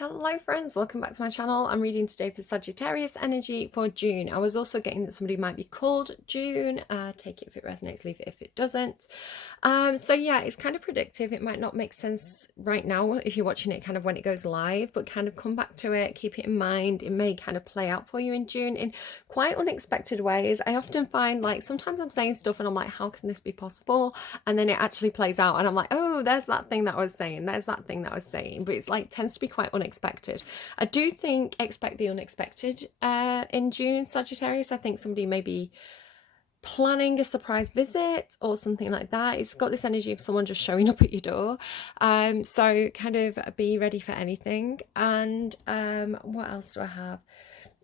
Hello friends, welcome back to my channel. I'm reading today for Sagittarius energy for June. I was also getting that somebody might be called June. Take it if it resonates, leave it if it doesn't. So yeah, it's kind of predictive. It might not make sense right now if you're watching it kind of when it goes live, but kind of come back to it, keep it in mind. It may kind of play out for you in June in quite unexpected ways. I often find like sometimes I'm saying stuff and I'm like, how can this be possible? And then it actually plays out and I'm like, oh, there's that thing that I was saying. There's that thing that I was saying. But it's like tends to be quite unexpected. I do think expect the unexpected in June, Sagittarius. I think somebody may be planning a surprise visit or something like that. It's got this energy of someone just showing up at your door. So kind of be ready for anything. And what else do I have?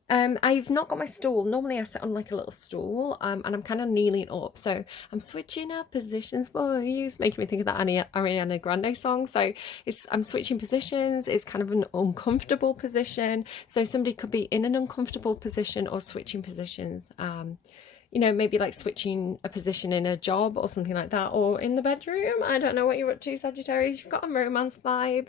I've not got my stool. Normally I sit on like a little stool, and I'm kind of kneeling up. So I'm switching up positions for you. It's making me think of that Ariana Grande song. So I'm switching positions. It's kind of an uncomfortable position. So somebody could be in an uncomfortable position or switching positions. You know, maybe like switching a position in a job or something like that, or in the bedroom. I don't know what you're up to, Sagittarius. You've got a romance vibe.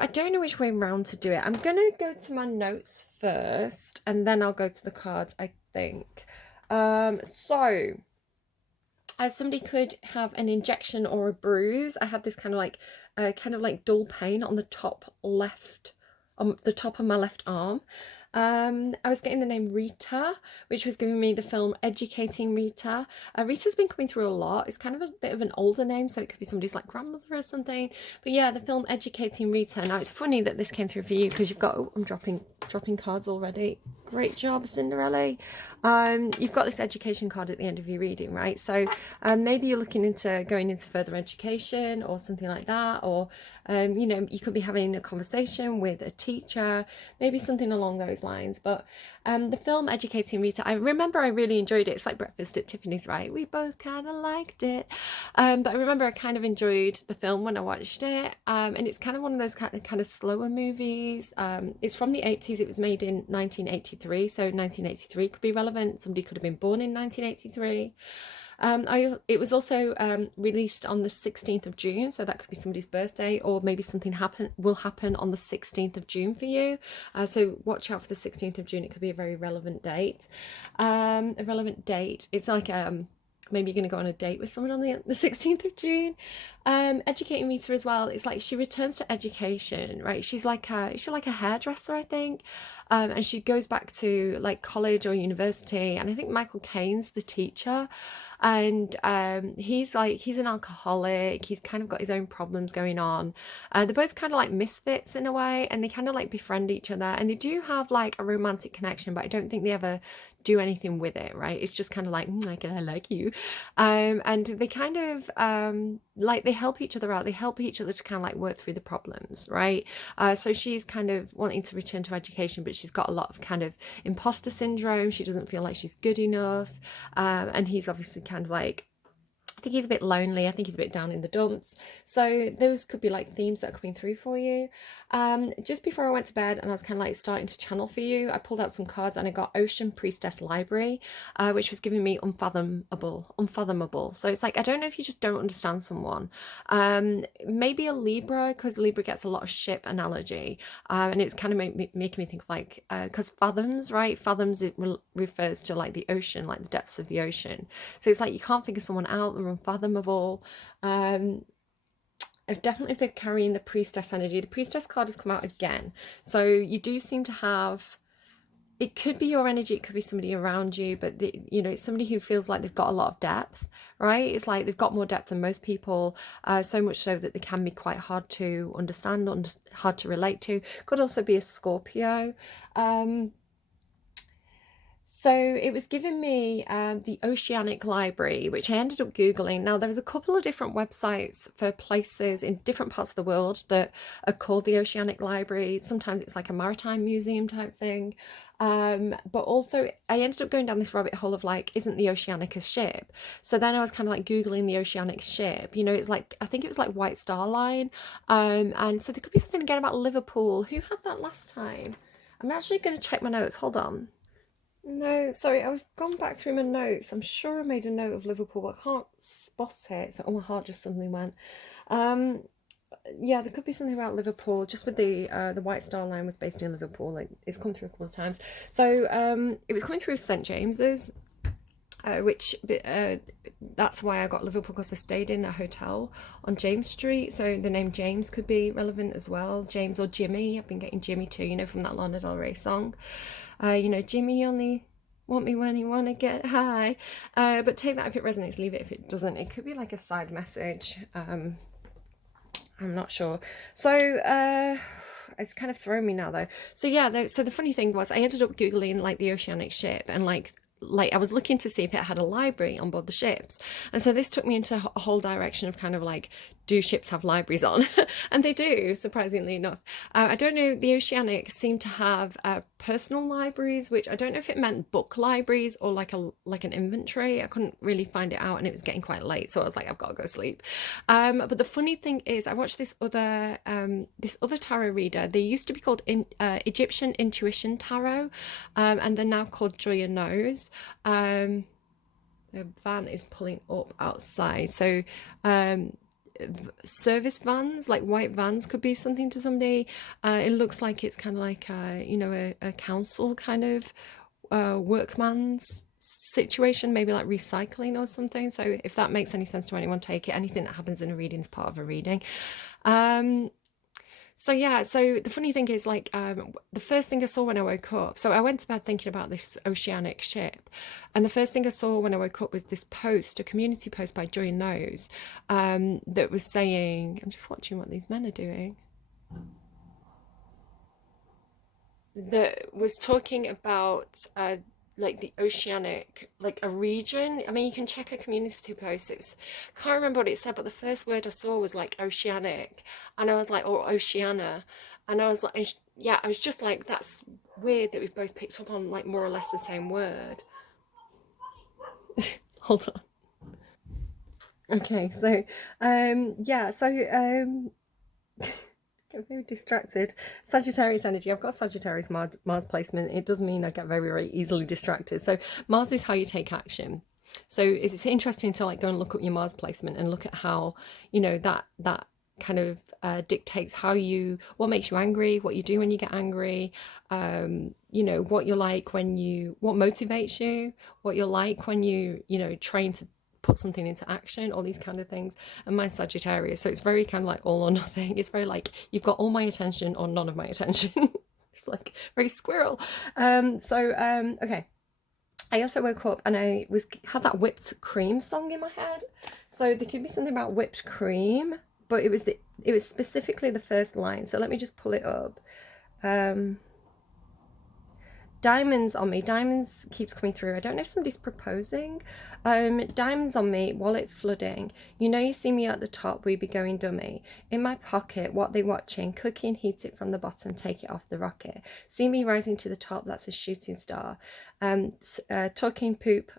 I don't know which way around to do it. I'm gonna go to my notes first and then I'll go to the cards, I think. Somebody could have an injection or a bruise. I had this kind of like dull pain on the top left, on the top of my left arm. I was getting the name Rita, which was giving me the film Educating Rita. Rita's been coming through a lot. It's kind of a bit of an older name, so it could be somebody's like grandmother or something. But yeah, the film Educating Rita. Now it's funny that this came through for you because you've got, oh, I'm dropping cards already. Great job, Cinderella. You've got this education card at the end of your reading, right? So maybe you're looking into going into further education or something like that, or you know, you could be having a conversation with a teacher, maybe something along those lines. But the film Educating Rita, I remember I really enjoyed it. It's like Breakfast at Tiffany's, right? We both kind of liked it. But I remember I kind of enjoyed the film when I watched it. And it's kind of one of those kind of slower movies. It's from the 80s. It was made in 1983, so 1983 could be relevant. Somebody could have been born in 1983. It was also released on the 16th of June, so that could be somebody's birthday, or maybe something will happen on the 16th of June for you. So watch out for the 16th of June. It could be a very relevant date. A relevant date. It's like maybe you're going to go on a date with someone on the 16th of June. Educating Rita as well. It's like she returns to education, right? She's like a hairdresser, I think. And she goes back to like college or university. And I think Michael Caine's the teacher. And he's an alcoholic. He's kind of got his own problems going on. They're both kind of like misfits in a way, and they kind of like befriend each other. And they do have like a romantic connection, but I don't think they ever do anything with it, right? It's just kind of like, I like you. And they kind of like they help each other out. They help each other to kind of like work through the problems, right? So she's kind of wanting to return to education, but she's got a lot of kind of imposter syndrome. She doesn't feel like she's good enough. And he's obviously kind of like, I think he's a bit lonely. I think he's a bit down in the dumps. So those could be like themes that are coming through for you. Just before I went to bed and I was kind of like starting to channel for you, I pulled out some cards and I got Ocean Priestess Library, which was giving me unfathomable. So it's like, I don't know if you just don't understand someone. Maybe a Libra, because Libra gets a lot of ship analogy. And it's kind of making me think of like, because fathoms, right? Fathoms, it refers to like the ocean, like the depths of the ocean. So it's like you can't figure someone out, they're unfathomable. I've definitely been carrying the priestess energy. The priestess card has come out again. So you do seem to have, it could be your energy, it could be somebody around you, but you know, it's somebody who feels like they've got a lot of depth, right? It's like they've got more depth than most people, so much so that they can be quite hard to understand, hard to relate to. Could also be a Scorpio. So it was giving me the Oceanic Library, which I ended up Googling. Now, there's a couple of different websites for places in different parts of the world that are called the Oceanic Library. Sometimes it's like a maritime museum type thing. But also I ended up going down this rabbit hole of like, isn't the Oceanic a ship? So then I was kind of like Googling the Oceanic ship. You know, it's like, I think it was like White Star Line. And so there could be something again about Liverpool. Who had that last time? I'm actually going to check my notes. Hold on. No, sorry, I've gone back through my notes. I'm sure I made a note of Liverpool, but I can't spot it. So, oh, my heart just suddenly went. Yeah, there could be something about Liverpool. Just with the White Star Line was based in Liverpool. Like it's come through a couple of times. So it was coming through St James's, which that's why I got Liverpool, because I stayed in a hotel on James Street. So the name James could be relevant as well. James or Jimmy. I've been getting Jimmy too. You know, from that Lana Del Rey song. You know, Jimmy only want me when you want to get high. But take that if it resonates. Leave it if it doesn't. It could be like a side message. I'm not sure. So it's kind of thrown me now though. So yeah, so the funny thing was I ended up Googling like the oceanic ship, and like I was looking to see if it had a library on board the ships. And so this took me into a whole direction of kind of like, do ships have libraries on? And they do, surprisingly enough. I don't know, the Oceanic seemed to have personal libraries, which I don't know if it meant book libraries or like an inventory. I couldn't really find it out, and it was getting quite late, so I was like, I've got to go sleep. But the funny thing is, I watched this other tarot reader. They used to be called Egyptian Intuition Tarot, and they're now called Joya Knows. The van is pulling up outside, so service vans, like white vans, could be something to somebody. It looks like it's kind of like a council kind of workman's situation, maybe like recycling or something. So if that makes any sense to anyone, take it. Anything that happens in a reading is part of a reading. So yeah, so the funny thing is, like, the first thing I saw when I woke up, so I went to bed thinking about this oceanic ship, and the first thing I saw when I woke up was this post, a community post by Joy Knows, that was saying, I'm just watching what these men are doing, that was talking about like the oceanic, like a region. I mean, you can check a community post. It's, I can't remember what it said, but the first word I saw was like oceanic, and I was like, or Oceania, and I was like, yeah, I was just like, that's weird that we've both picked up on like more or less the same word. Hold on. Okay, so yeah, so get very distracted. Sagittarius energy. I've got Sagittarius Mars placement. It does mean I get very, very easily distracted. So Mars is how you take action. So it's interesting to like go and look up your Mars placement and look at how, you know, that kind of dictates how you, what makes you angry, what you do when you get angry, you know, what you're like when you, what motivates you, what you're like when you know, train to put something into action, all these kind of things. And my Sagittarius, so it's very kind of like all or nothing. It's very like, you've got all my attention or none of my attention. It's like very squirrel. Okay, I also woke up and I had that whipped cream song in my head. So there could be something about whipped cream, but it was specifically the first line. So let me just pull it up. Diamonds on me. Diamonds keeps coming through. I don't know if somebody's proposing. Diamonds on me, wallet flooding. You know you see me at the top, we be going dummy. In my pocket, what they watching? Cooking, heat it from the bottom, take it off the rocket. See me rising to the top, that's a shooting star. Talking poop,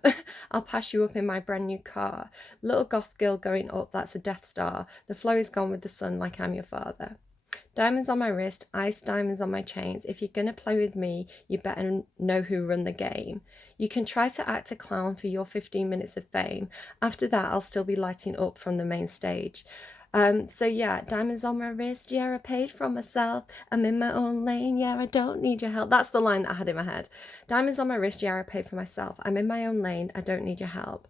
I'll pass you up in my brand new car. Little goth girl going up, that's a Death Star. The flow is gone with the sun like I'm your father. Diamonds on my wrist, ice diamonds on my chains. If you're gonna play with me, you better know who run the game. You can try to act a clown for your 15 minutes of fame. After that, I'll still be lighting up from the main stage. So yeah, diamonds on my wrist, yeah, I paid for myself. I'm in my own lane, yeah, I don't need your help. That's the line that I had in my head. Diamonds on my wrist, yeah, I paid for myself. I'm in my own lane, I don't need your help.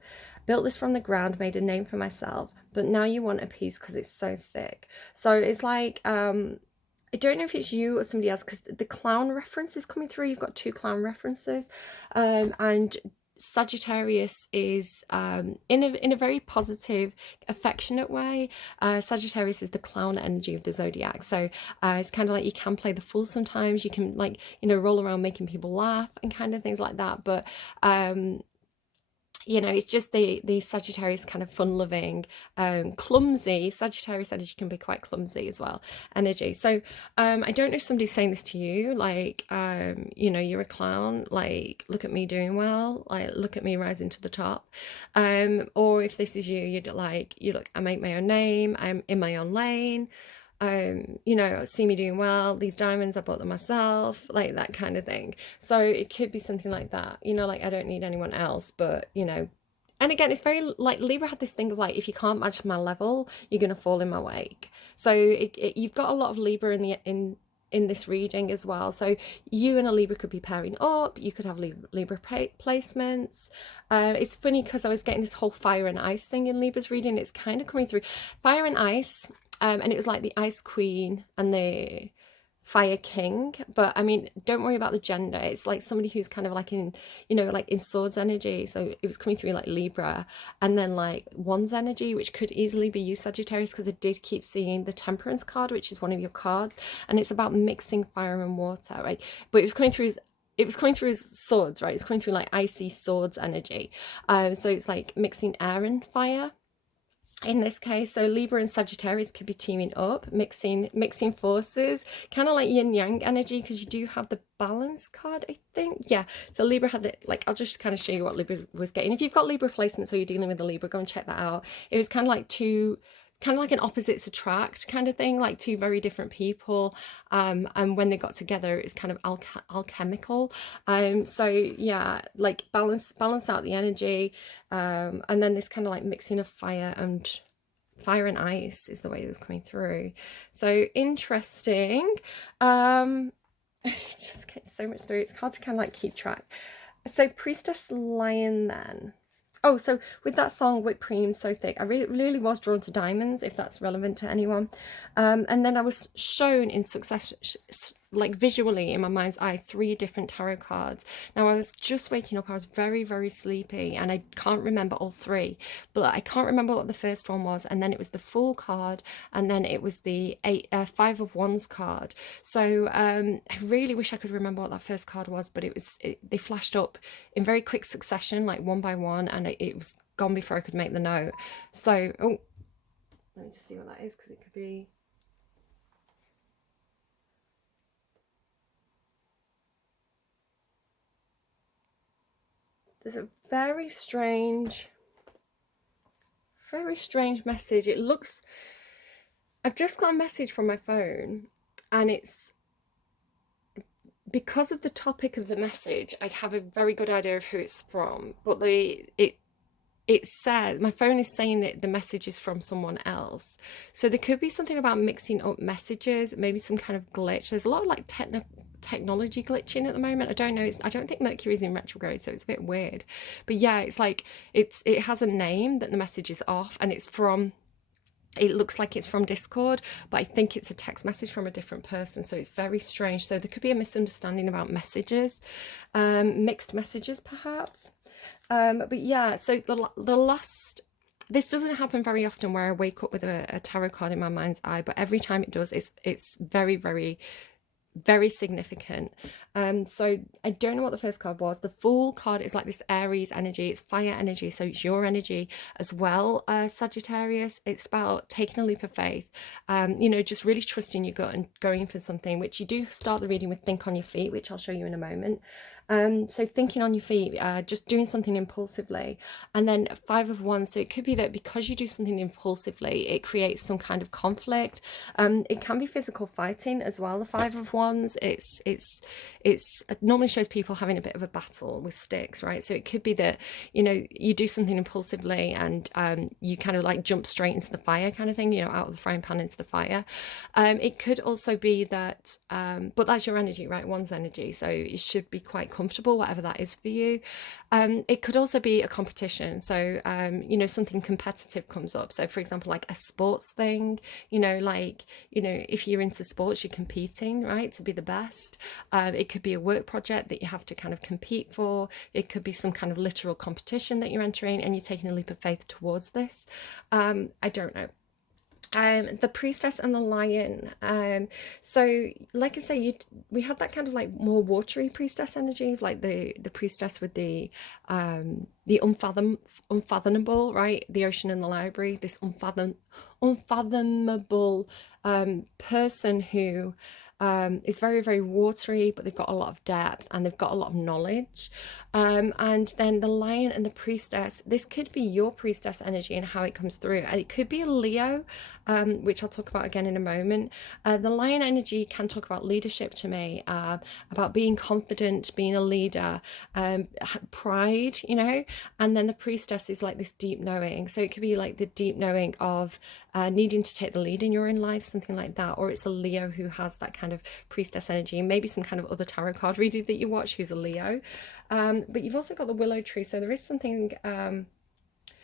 Built this from the ground, made a name for myself, but now you want a piece because it's so thick. So it's like, I don't know if it's you or somebody else, because the clown reference is coming through. You've got two clown references, and Sagittarius is in a very positive, affectionate way. Sagittarius is the clown energy of the zodiac, so it's kind of like you can play the fool sometimes. You can, like, you know, roll around making people laugh and kind of things like that, but you know, it's just the Sagittarius kind of fun-loving, clumsy. Sagittarius energy can be quite clumsy as well, energy. So I don't know if somebody's saying this to you, like, you know, you're a clown, like, look at me doing well, like, look at me rising to the top. Or if this is you, you're like, you look, I make my own name, I'm in my own lane. You know, see me doing well, these diamonds, I bought them myself, like that kind of thing. So it could be something like that, you know, like, I don't need anyone else, but, you know, and again, it's very like Libra had this thing of like, if you can't match my level, you're gonna fall in my wake. So you've got a lot of Libra in this reading as well. So you and a Libra could be pairing up. You could have Libra placements. It's funny because I was getting this whole fire and ice thing in Libra's reading. It's kind of coming through fire and ice, and it was like the Ice Queen and the Fire King. But I mean, don't worry about the gender. It's like somebody who's kind of like in, you know, like in swords energy. So it was coming through like Libra, and then like wands energy, which could easily be you, Sagittarius, because I did keep seeing the Temperance card, which is one of your cards, and it's about mixing fire and water, right? But it was coming through as swords, right? It's coming through like icy swords energy. So it's like mixing air and fire in this case. So Libra and Sagittarius could be teaming up, mixing forces, kind of like yin yang energy, because you do have the balance card, I think. Yeah, so Libra had it, like, I'll just kind of show you what Libra was getting. If you've got Libra placements or you're dealing with a Libra, go and check that out. It was kind of like an opposites attract kind of thing, like two very different people, and when they got together it was kind of alchemical. So yeah, like balance out the energy, and then this kind of like mixing of fire and ice is the way it was coming through. So interesting. Just getting so much through, it's hard to kind of like keep track. So Priestess Lion then. Oh, so with that song, Whipped Cream So Thick, I really was drawn to diamonds, if that's relevant to anyone. And then I was shown in success, like visually in my mind's eye, 3 different tarot cards. Now, I was just waking up. I was very, very sleepy, and I can't remember all 3. But I can't remember what the first one was. And then it was the Fool card, and then it was the 5 of Wands card. So I really wish I could remember what that first card was, but they flashed up in very quick succession, like one by one, and it was gone before I could make the note. So, oh, let me just see what that is, because it could be... There's a very strange message. It looks... I've just got a message from my phone, and it's... Because of the topic of the message, I have a very good idea of who it's from, but it says, my phone is saying that the message is from someone else. So there could be something about mixing up messages, maybe some kind of glitch. There's a lot of like technology glitching at the moment. I don't know. I don't think Mercury's in retrograde, so it's a bit weird. But yeah, it's like it has a name that the message is off, and it's from... It looks like it's from Discord, but I think it's a text message from a different person, so it's very strange. So there could be a misunderstanding about messages, mixed messages perhaps. But yeah, so the last... This doesn't happen very often where I wake up with a tarot card in my mind's eye, but every time it does, it's very, very, very significant. So I don't know what the first card was. The Fool card is like this Aries energy, it's fire energy, so it's your energy as well, Sagittarius. It's about taking a leap of faith, you know, just really trusting your gut and going for something, which you do start the reading with think on your feet, which I'll show you in a moment. So thinking on your feet, just doing something impulsively. And then 5 of Wands, so it could be that because you do something impulsively, it creates some kind of conflict. It can be physical fighting as well, the 5 of Wands. It normally shows people having a bit of a battle with sticks, right? So it could be that, you know, you do something impulsively and you kind of like jump straight into the fire kind of thing, you know, out of the frying pan into the fire. It could also be that, but that's your energy, right? One's energy, so it should be quite comfortable, whatever that is for you. It could also be a competition, so you know, something competitive comes up. So for example, like a sports thing, you know, like, you know, if you're into sports, you're competing, right, to be the best. It could be a work project that you have to kind of compete for. It could be some kind of literal competition that you're entering and you're taking a leap of faith towards this. I don't know. The Priestess and the Lion. So like I say, we had that kind of like more watery priestess energy of like the priestess with the unfathomable, right? The ocean and the library, this unfathomable person who is very, very watery, but they've got a lot of depth and they've got a lot of knowledge. And then the Lion and the Priestess, this could be your priestess energy and how it comes through. And it could be a Leo, which I'll talk about again in a moment. The Lion energy can talk about leadership to me, about being confident, being a leader, pride, you know. And then the Priestess is like this deep knowing. So it could be like the deep knowing of needing to take the lead in your own life, something like that. Or it's a Leo who has that kind of priestess energy, maybe some kind of other tarot card reader that you watch who's a Leo. But you've also got the willow tree, so there is something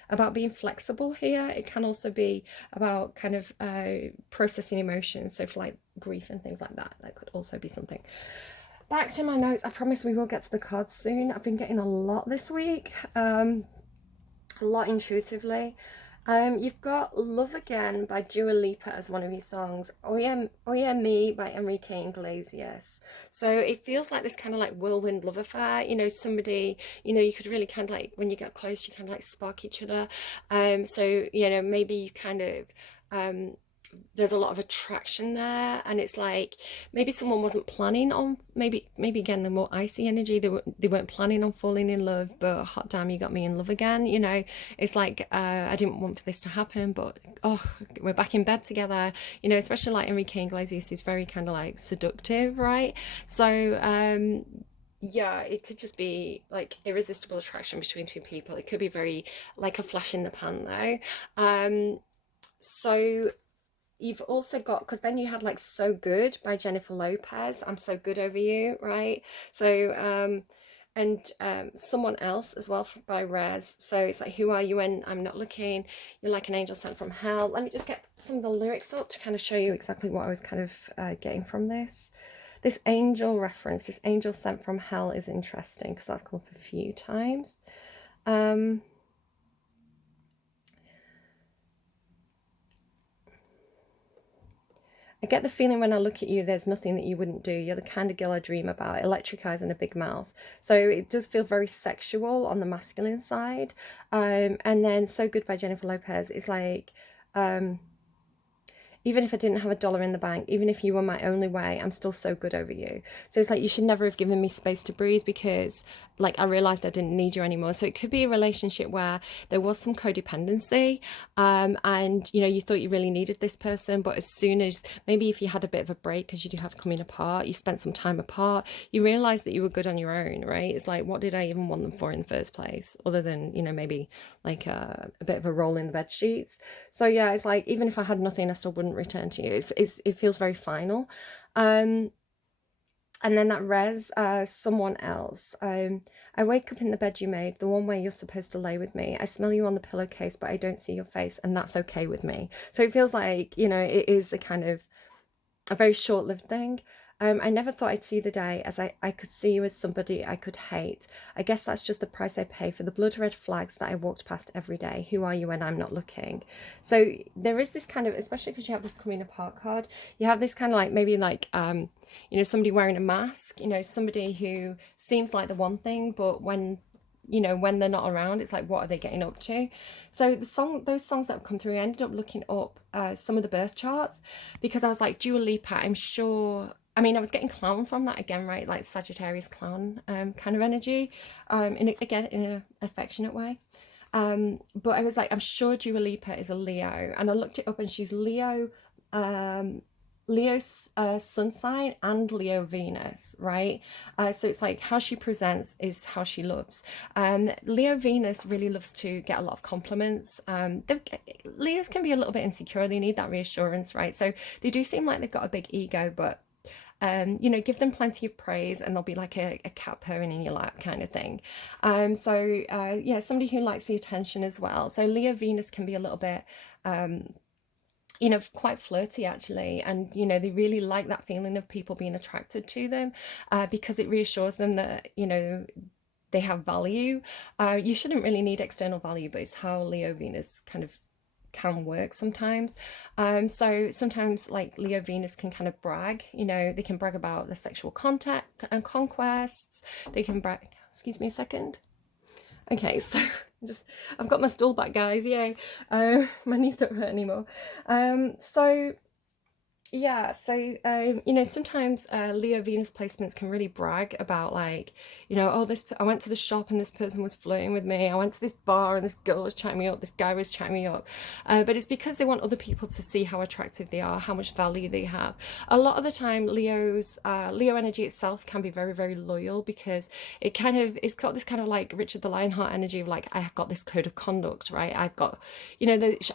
about being flexible here. It can also be about kind of processing emotions, so for like grief and things like that. That could also be something. Back to my notes. I promise we will get to the cards soon. I've been getting a lot this week, a lot intuitively. You've got Love Again by Dua Lipa as one of your songs. Oyeme by Enrique Iglesias. So it feels like this kind of like whirlwind love affair, you know, somebody, you know, you could really kind of like, when you get close, you kind of like spark each other. So, you know, maybe you kind of, there's a lot of attraction there, and it's like maybe someone wasn't planning on, maybe again the more icy energy, they weren't planning on falling in love, but hot damn, you got me in love again, you know. It's like I didn't want for this to happen, but oh, we're back in bed together, you know. Especially like Enrique Iglesias is very kind of like seductive, right? So yeah, it could just be like irresistible attraction between two people. It could be very like a flash in the pan though. So you've also got, because then you had like So Good by Jennifer Lopez. I'm so good over you, right? So and Someone Else as well by Rezz. So it's like, who are you when I'm not looking? You're like an angel sent from hell. Let me just get some of the lyrics up to kind of show you exactly what I was kind of getting from this. This angel reference, this angel sent from hell, is interesting because that's come up a few times. I get the feeling when I look at you, there's nothing that you wouldn't do. You're the kind of girl I dream about. Electric eyes and a big mouth. So it does feel very sexual on the masculine side. And then So Good by Jennifer Lopez is like, even if I didn't have $1 in the bank, even if you were my only way, I'm still so good over you. So it's like, you should never have given me space to breathe because like I realized I didn't need you anymore. So it could be a relationship where there was some codependency, and you know, you thought you really needed this person, but as soon as maybe if you had a bit of a break because you do have coming apart, you spent some time apart, you realized that you were good on your own, right? It's like, what did I even want them for in the first place, other than, you know, maybe like a bit of a roll in the bed sheets. So yeah, it's like, even if I had nothing, I still wouldn't return to you. It feels very final. And then that Rezz, Someone Else. I wake up in the bed you made, the one where you're supposed to lay with me. I smell you on the pillowcase, but I don't see your face, and that's okay with me. So it feels like, you know, it is a kind of a very short-lived thing. I never thought I'd see the day as I could see you as somebody I could hate. I guess that's just the price I pay for the blood red flags that I walked past every day. Who are you when I'm not looking? So there is this kind of, especially because you have this coming apart card, you have this kind of like, maybe like, you know, somebody wearing a mask, you know, somebody who seems like the one thing, but when, you know, when they're not around, it's like, what are they getting up to? So those songs that have come through, I ended up looking up some of the birth charts, because I was like, Dua Lipa, I'm sure, I mean, I was getting clown from that again, right? Like Sagittarius clown kind of energy, again, in an affectionate way. But I was like, I'm sure Dua Lipa is a Leo, and I looked it up, and she's Leo, sun sign and Leo Venus, right? So it's like, how she presents is how she loves. Leo Venus really loves to get a lot of compliments. Leos can be a little bit insecure, they need that reassurance, right? So they do seem like they've got a big ego, but you know, give them plenty of praise and they'll be like a cat purring in your lap kind of thing. Yeah, somebody who likes the attention as well. So Leo Venus can be a little bit you know, quite flirty actually, and you know, they really like that feeling of people being attracted to them, because it reassures them that, you know, they have value. You shouldn't really need external value, but it's how Leo Venus kind of can work sometimes. So sometimes like Leo Venus can kind of brag, you know, they can brag about their sexual contact and conquests. They can brag, excuse me a second. Okay, so I've got my stool back, guys, yay. My knees don't hurt anymore. So Yeah, so sometimes Leo Venus placements can really brag about, like, oh, I went to the shop and this person was flirting with me. I went to this bar and this girl was chatting me up, this guy was chatting me up. But it's because they want other people to see how attractive they are, how much value they have. A lot of the time, Leo energy itself can be very, very loyal, because it's got this kind of like Richard the Lionheart energy of, like, I've got this code of conduct, right? I've got,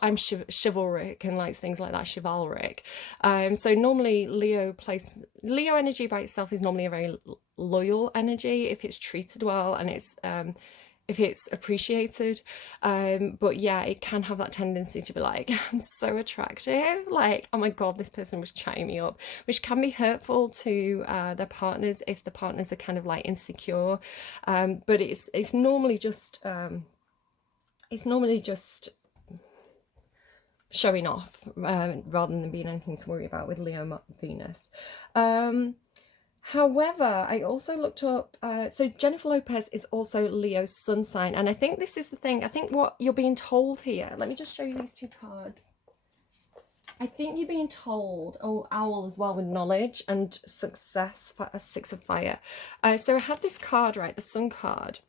I'm chivalric and like things like that, chivalric. So normally Leo energy by itself is normally a very loyal energy if it's treated well and it's if it's appreciated. But yeah, it can have that tendency to be like, I'm so attractive, like, oh my god, this person was chatting me up, which can be hurtful to their partners if the partners are kind of like insecure. But it's normally just showing off, rather than being anything to worry about with Leo Venus. However, I also looked up, so Jennifer Lopez is also Leo's sun sign, and I think this is the thing. I think what you're being told here, let me just show you these two cards. I think you're being told, oh, owl as well, with knowledge and success, a six of fire. So I had this card, right, the sun card.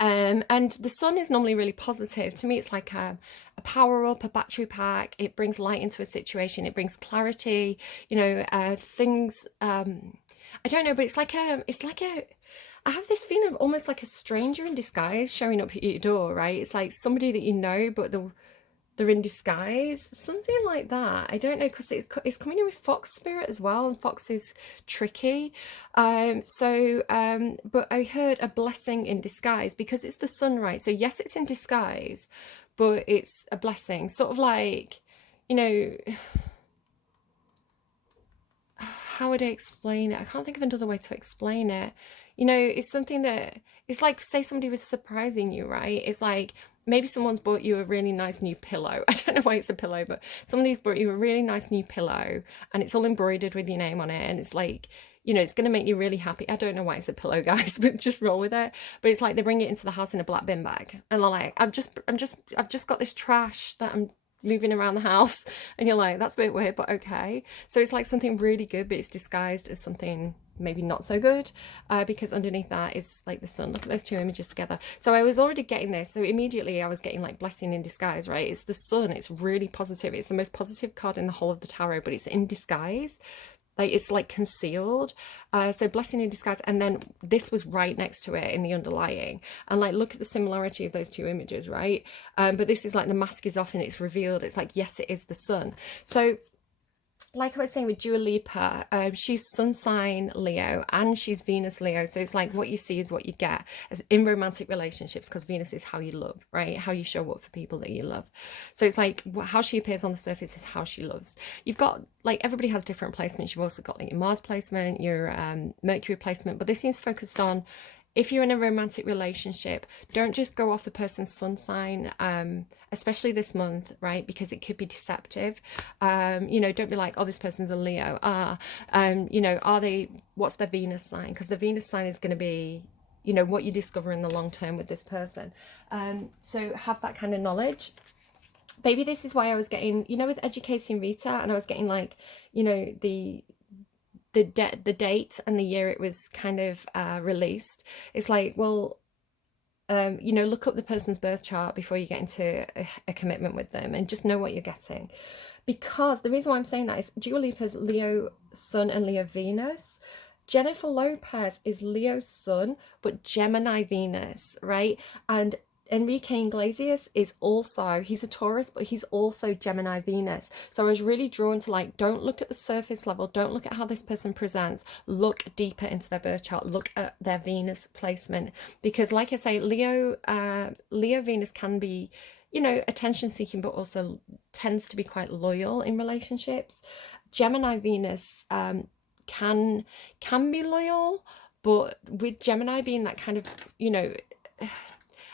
And the sun is normally really positive. To me, it's like a power up, a battery pack. It brings light into a situation. It brings clarity, things. I don't know, but I have this feeling of almost like a stranger in disguise showing up at your door, right? It's like somebody that you know, but they're in disguise, something like that. I don't know, because it's coming in with fox spirit as well, and fox is tricky. But I heard a blessing in disguise, because it's the sun, right? So yes, it's in disguise, but it's a blessing, sort of like, how would I explain it? I can't think of another way to explain it. It's something that, it's like, say somebody was surprising you, right? It's like, maybe someone's bought you a really nice new pillow. I don't know why it's a pillow, but somebody's bought you a really nice new pillow and it's all embroidered with your name on it. And it's like, it's going to make you really happy. I don't know why it's a pillow, guys, but just roll with it. But it's like they bring it into the house in a black bin bag. And they're like, I've just got this trash that I'm moving around the house. And you're like, that's a bit weird, but okay. So it's like something really good, but it's disguised as something maybe not so good, because underneath that is like the sun. Look at those two images together. So I was already getting this, so immediately I was getting like blessing in disguise, right? It's the sun, it's really positive, it's the most positive card in the whole of the tarot, but it's in disguise, like it's like concealed. So blessing in disguise, and then this was right next to it in the underlying, and like look at the similarity of those two images, right? But this is like the mask is off and it's revealed. It's like, yes, it is the sun. So like I was saying with Dua Lipa, she's sun sign Leo and she's Venus Leo. So it's like what you see is what you get as in romantic relationships, because Venus is how you love, right? How you show up for people that you love. So it's like how she appears on the surface is how she loves. You've got, like, everybody has different placements. You've also got like your Mars placement, your Mercury placement, but this seems focused on, if you're in a romantic relationship, don't just go off the person's sun sign, especially this month, right? Because it could be deceptive. Don't be like, oh, this person's a Leo. What's their Venus sign? Because the Venus sign is going to be, what you discover in the long term with this person. So have that kind of knowledge. Maybe this is why I was getting, with Educating Rita, and I was getting like, the date and the year it was kind of released. It's like, well, look up the person's birth chart before you get into a commitment with them, and just know what you're getting. Because the reason why I'm saying that is Dua Lipa's Leo Sun and Leo Venus. Jennifer Lopez is Leo Sun, but Gemini Venus, right? And Enrique Iglesias is also, he's a Taurus, but he's also Gemini Venus. So I was really drawn to, like, don't look at the surface level. Don't look at how this person presents. Look deeper into their birth chart. Look at their Venus placement. Because like I say, Leo Venus can be, attention seeking, but also tends to be quite loyal in relationships. Gemini Venus can be loyal, but with Gemini being that kind of,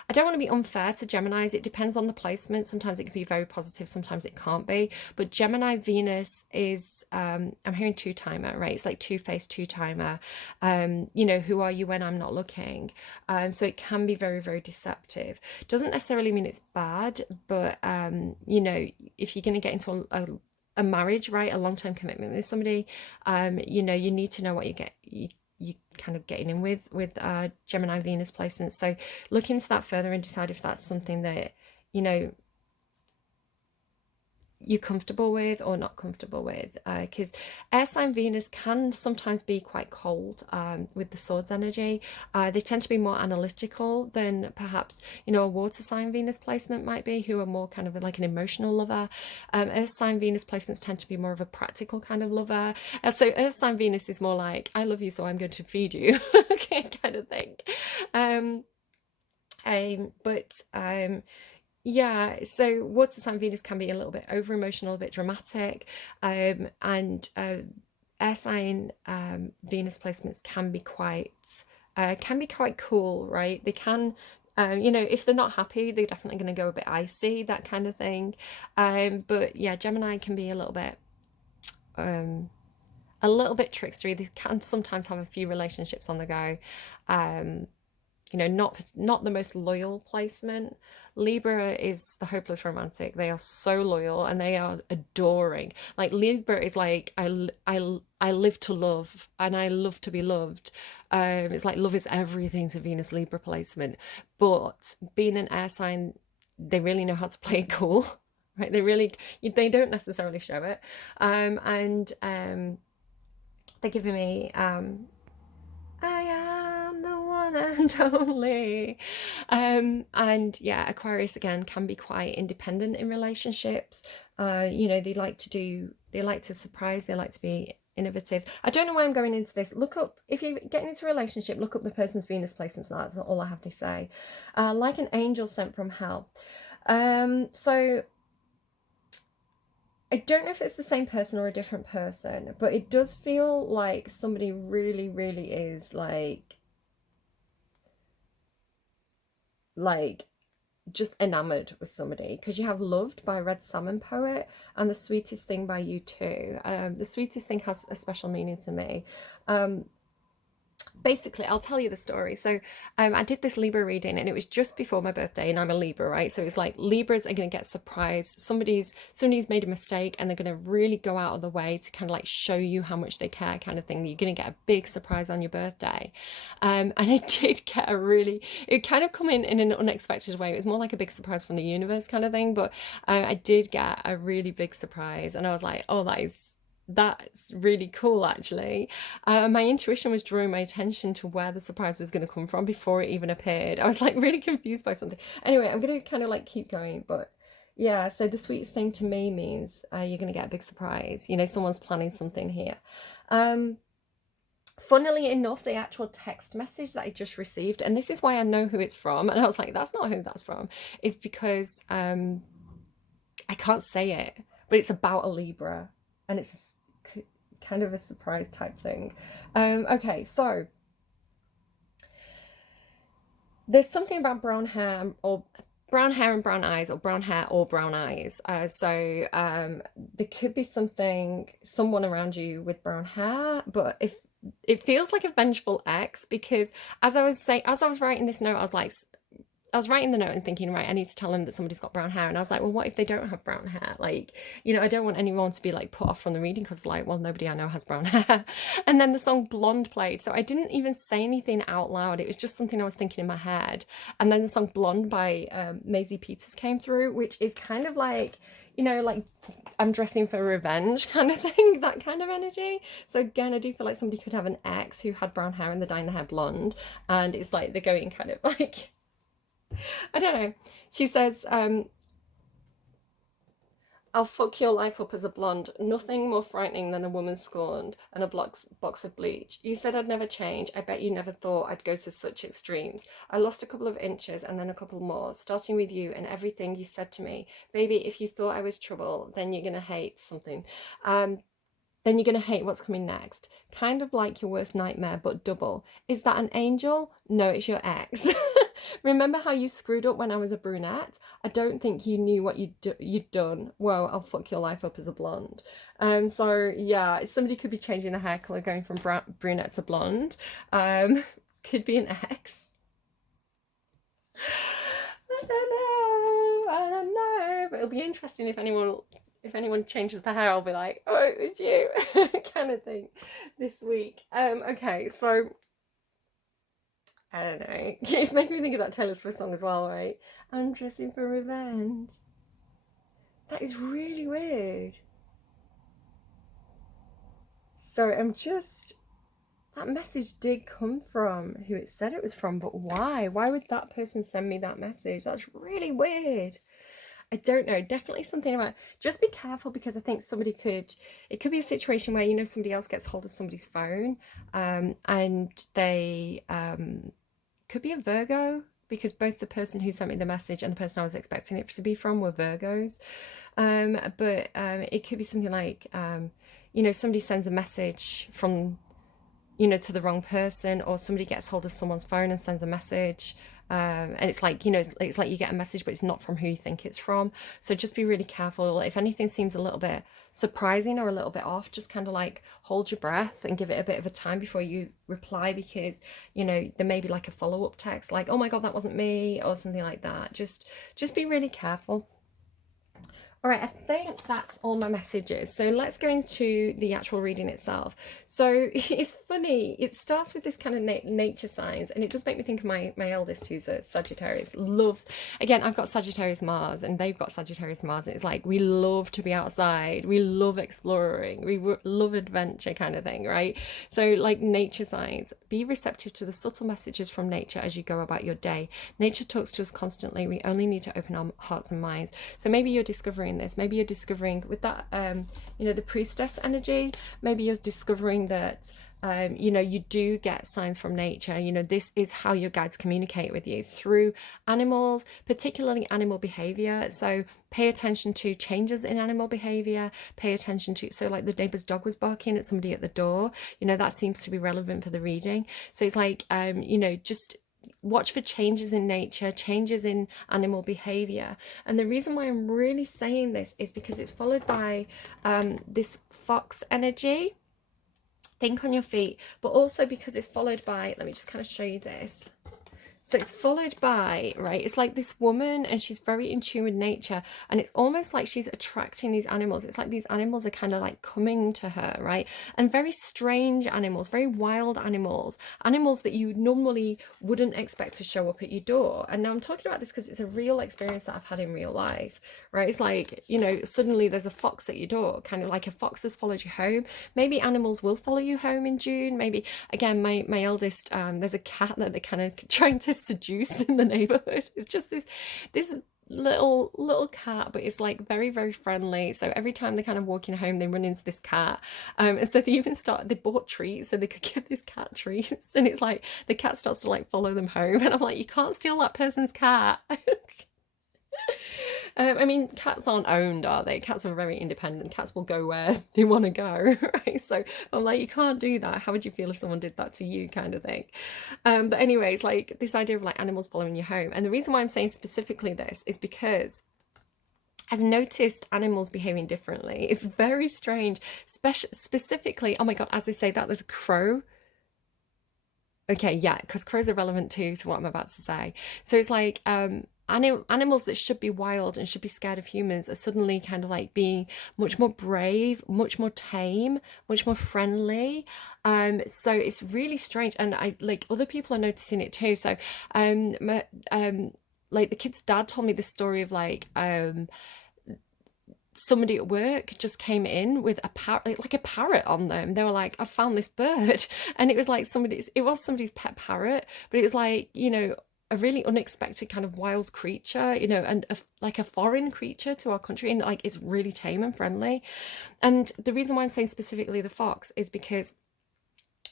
I don't want to be unfair to Geminis. It depends on the placement. Sometimes it can be very positive, sometimes it can't be. But Gemini Venus is, I'm hearing two-timer, right? It's like two-faced, two-timer. Who are you when I'm not looking? So it can be very, very deceptive. Doesn't necessarily mean it's bad, but, if you're going to get into a marriage, right? A long-term commitment with somebody. You know, you need to know what you kind of getting in with Gemini Venus placements. So look into that further and decide if that's something that, you know, you're comfortable with or not comfortable with, because air sign Venus can sometimes be quite cold, with the swords energy. They tend to be more analytical than perhaps, you know, a water sign Venus placement might be, who are more kind of like an emotional lover. Earth sign Venus placements tend to be more of a practical kind of lover. So earth sign Venus is more like, I love you, so I'm going to feed you, okay, kind of thing. But yeah, so water sign Venus can be a little bit over emotional, a bit dramatic, and air sign Venus placements can be quite cool, right? They can, you know, if they're not happy, they're definitely going to go a bit icy, that kind of thing. But yeah, Gemini can be a little bit trickstery. They can sometimes have a few relationships on the go. You know, not the most loyal placement. Libra is the hopeless romantic. They are so loyal and they are adoring. Like Libra is like, I live to love and I love to be loved. It's like love is everything to Venus Libra placement. But being an air sign, they really know how to play it cool, right? They don't necessarily show it. And they're giving me I am the one and only. And yeah, Aquarius again can be quite independent in relationships. You know, they like to surprise, they like to be innovative. I don't know why I'm going into this. Look up, if you're getting into a relationship, look up the person's Venus placements. That's all I have to say. Like an angel sent from hell. So I don't know if it's the same person or a different person, but it does feel like somebody really, really is like just enamored with somebody, because you have Loved by Red Salmon Poet and The Sweetest Thing by You Too. The Sweetest Thing has a special meaning to me. Basically, I'll tell you the story. So I did this Libra reading and it was just before my birthday, and I'm a Libra, right? So it's like Libras are going to get surprised. Somebody's made a mistake and they're going to really go out of the way to kind of like show you how much they care, kind of thing. You're going to get a big surprise on your birthday. And I did get it kind of come in an unexpected way. It was more like a big surprise from the universe kind of thing. But I did get a really big surprise and I was like, oh, that's really cool, actually. My intuition was drawing my attention to where the surprise was going to come from before it even appeared. I was like really confused by something. Anyway, I'm going to kind of like keep going, but yeah, so the sweetest thing to me means you're going to get a big surprise. You know, someone's planning something here. Funnily enough, the actual text message that I just received, and this is why I know who it's from, and I was like, that's not who that's from, is because I can't say it, but it's about a Libra, and it's kind of a surprise type thing. Okay, so there's something about brown hair and brown eyes, or brown hair or brown eyes. So there could be someone around you with brown hair, but if it feels like a vengeful ex, because as I was writing this note, I was writing the note and thinking, right, I need to tell him that somebody's got brown hair. And I was like, well, what if they don't have brown hair? Like, you know, I don't want anyone to be like put off from the reading because like, well, nobody I know has brown hair. And then the song Blonde played. So I didn't even say anything out loud. It was just something I was thinking in my head. And then the song Blonde by Maisie Peters came through, which is kind of like, you know, like I'm dressing for revenge kind of thing, that kind of energy. So again, I do feel like somebody could have an ex who had brown hair and they're dyeing their hair blonde. And it's like they're going kind of like, I don't know. She says, I'll fuck your life up as a blonde. Nothing more frightening than a woman scorned and a box of bleach. You said I'd never change. I bet you never thought I'd go to such extremes. I lost a couple of inches and then a couple more, starting with you and everything you said to me. Baby, if you thought I was trouble, then you're going to hate something. Then you're going to hate what's coming next. Kind of like your worst nightmare, but double. Is that an angel? No, it's your ex. Remember how you screwed up when I was a brunette? I don't think you knew what you'd done. Whoa, I'll fuck your life up as a blonde. So yeah, somebody could be changing their hair colour, going from brunette to blonde. Could be an ex. I don't know, but it'll be interesting if anyone if anyone changes the hair, I'll be like, oh, it was you, kind of thing, this week. Okay, so I don't know. It's making me think of that Taylor Swift song as well, right? I'm dressing for revenge. That is really weird. So I'm just, that message did come from who it said it was from, but why? Why would that person send me that message? That's really weird. I don't know. Definitely something about, just be careful, because I think somebody could, it could be a situation where, you know, somebody else gets hold of somebody's phone, and they could be a Virgo, because both the person who sent me the message and the person I was expecting it to be from were Virgos. But it could be something like, you know, somebody sends a message from, you know, to the wrong person, or somebody gets hold of someone's phone and sends a message, and it's like, you know, it's like you get a message but it's not from who you think it's from. So just be really careful. If anything seems a little bit surprising or a little bit off, just kind of like hold your breath and give it a bit of a time before you reply, because, you know, there may be like a follow-up text like, oh my god, that wasn't me, or something like that. Just be really careful. All right, I think that's all my messages. So let's go into the actual reading itself. So it's funny. It starts with this kind of nature signs, and it does make me think of my eldest, who's a Sagittarius. Loves, again, I've got Sagittarius Mars, and they've got Sagittarius Mars. And it's like, we love to be outside. We love exploring. We love adventure, kind of thing, right? So like nature signs, be receptive to the subtle messages from nature as you go about your day. Nature talks to us constantly. We only need to open our hearts and minds. So maybe you're discovering this. Maybe you're discovering with that, you know, the priestess energy, maybe you're discovering that, you know, you do get signs from nature. You know, this is how your guides communicate with you, through animals, particularly animal behavior. So pay attention to changes in animal behavior, pay attention to, so like the neighbor's dog was barking at somebody at the door, you know, that seems to be relevant for the reading. So it's like, you know, just watch for changes in nature, changes in animal behavior. And the reason why I'm really saying this is because it's followed by this fox energy. Think on your feet, but also because it's followed by, let me just kind of show you this. So it's followed by, right, it's like this woman, and she's very in tune with nature, and it's almost like she's attracting these animals. It's like these animals are kind of like coming to her, right? And very strange animals, very wild animals, animals that you normally wouldn't expect to show up at your door. And now I'm talking about this because it's a real experience that I've had in real life, right? It's like, you know, suddenly there's a fox at your door, kind of like a fox has followed you home. Maybe animals will follow you home in June. Maybe, again, my eldest, there's a cat that they're kind of trying to seduce in the neighborhood. It's just this little cat, but it's like very, very friendly. So every time they're kind of walking home, they run into this cat, and so they bought treats so they could give this cat treats, and it's like the cat starts to like follow them home, and I'm like, you can't steal that person's cat. I mean, cats aren't owned, are they? Cats are very independent. Cats will go where they want to go, right? So I'm like, you can't do that. How would you feel if someone did that to you, kind of thing? But anyways, like this idea of like animals following you home. And the reason why I'm saying specifically this is because I've noticed animals behaving differently. It's very strange, specifically, oh my God, as I say that, there's a crow. Okay, yeah, because crows are relevant too to what I'm about to say. So it's like, animals that should be wild and should be scared of humans are suddenly kind of like being much more brave, much more tame, much more friendly. So it's really strange, and I like other people are noticing it too. So like the kid's dad told me this story of like somebody at work just came in with a parrot, like a parrot on them. They were like, I found this bird, and it was like somebody's pet parrot, but it was like, you know, a really unexpected kind of wild creature, you know, and like a foreign creature to our country, and like it's really tame and friendly. And the reason why I'm saying specifically the fox is because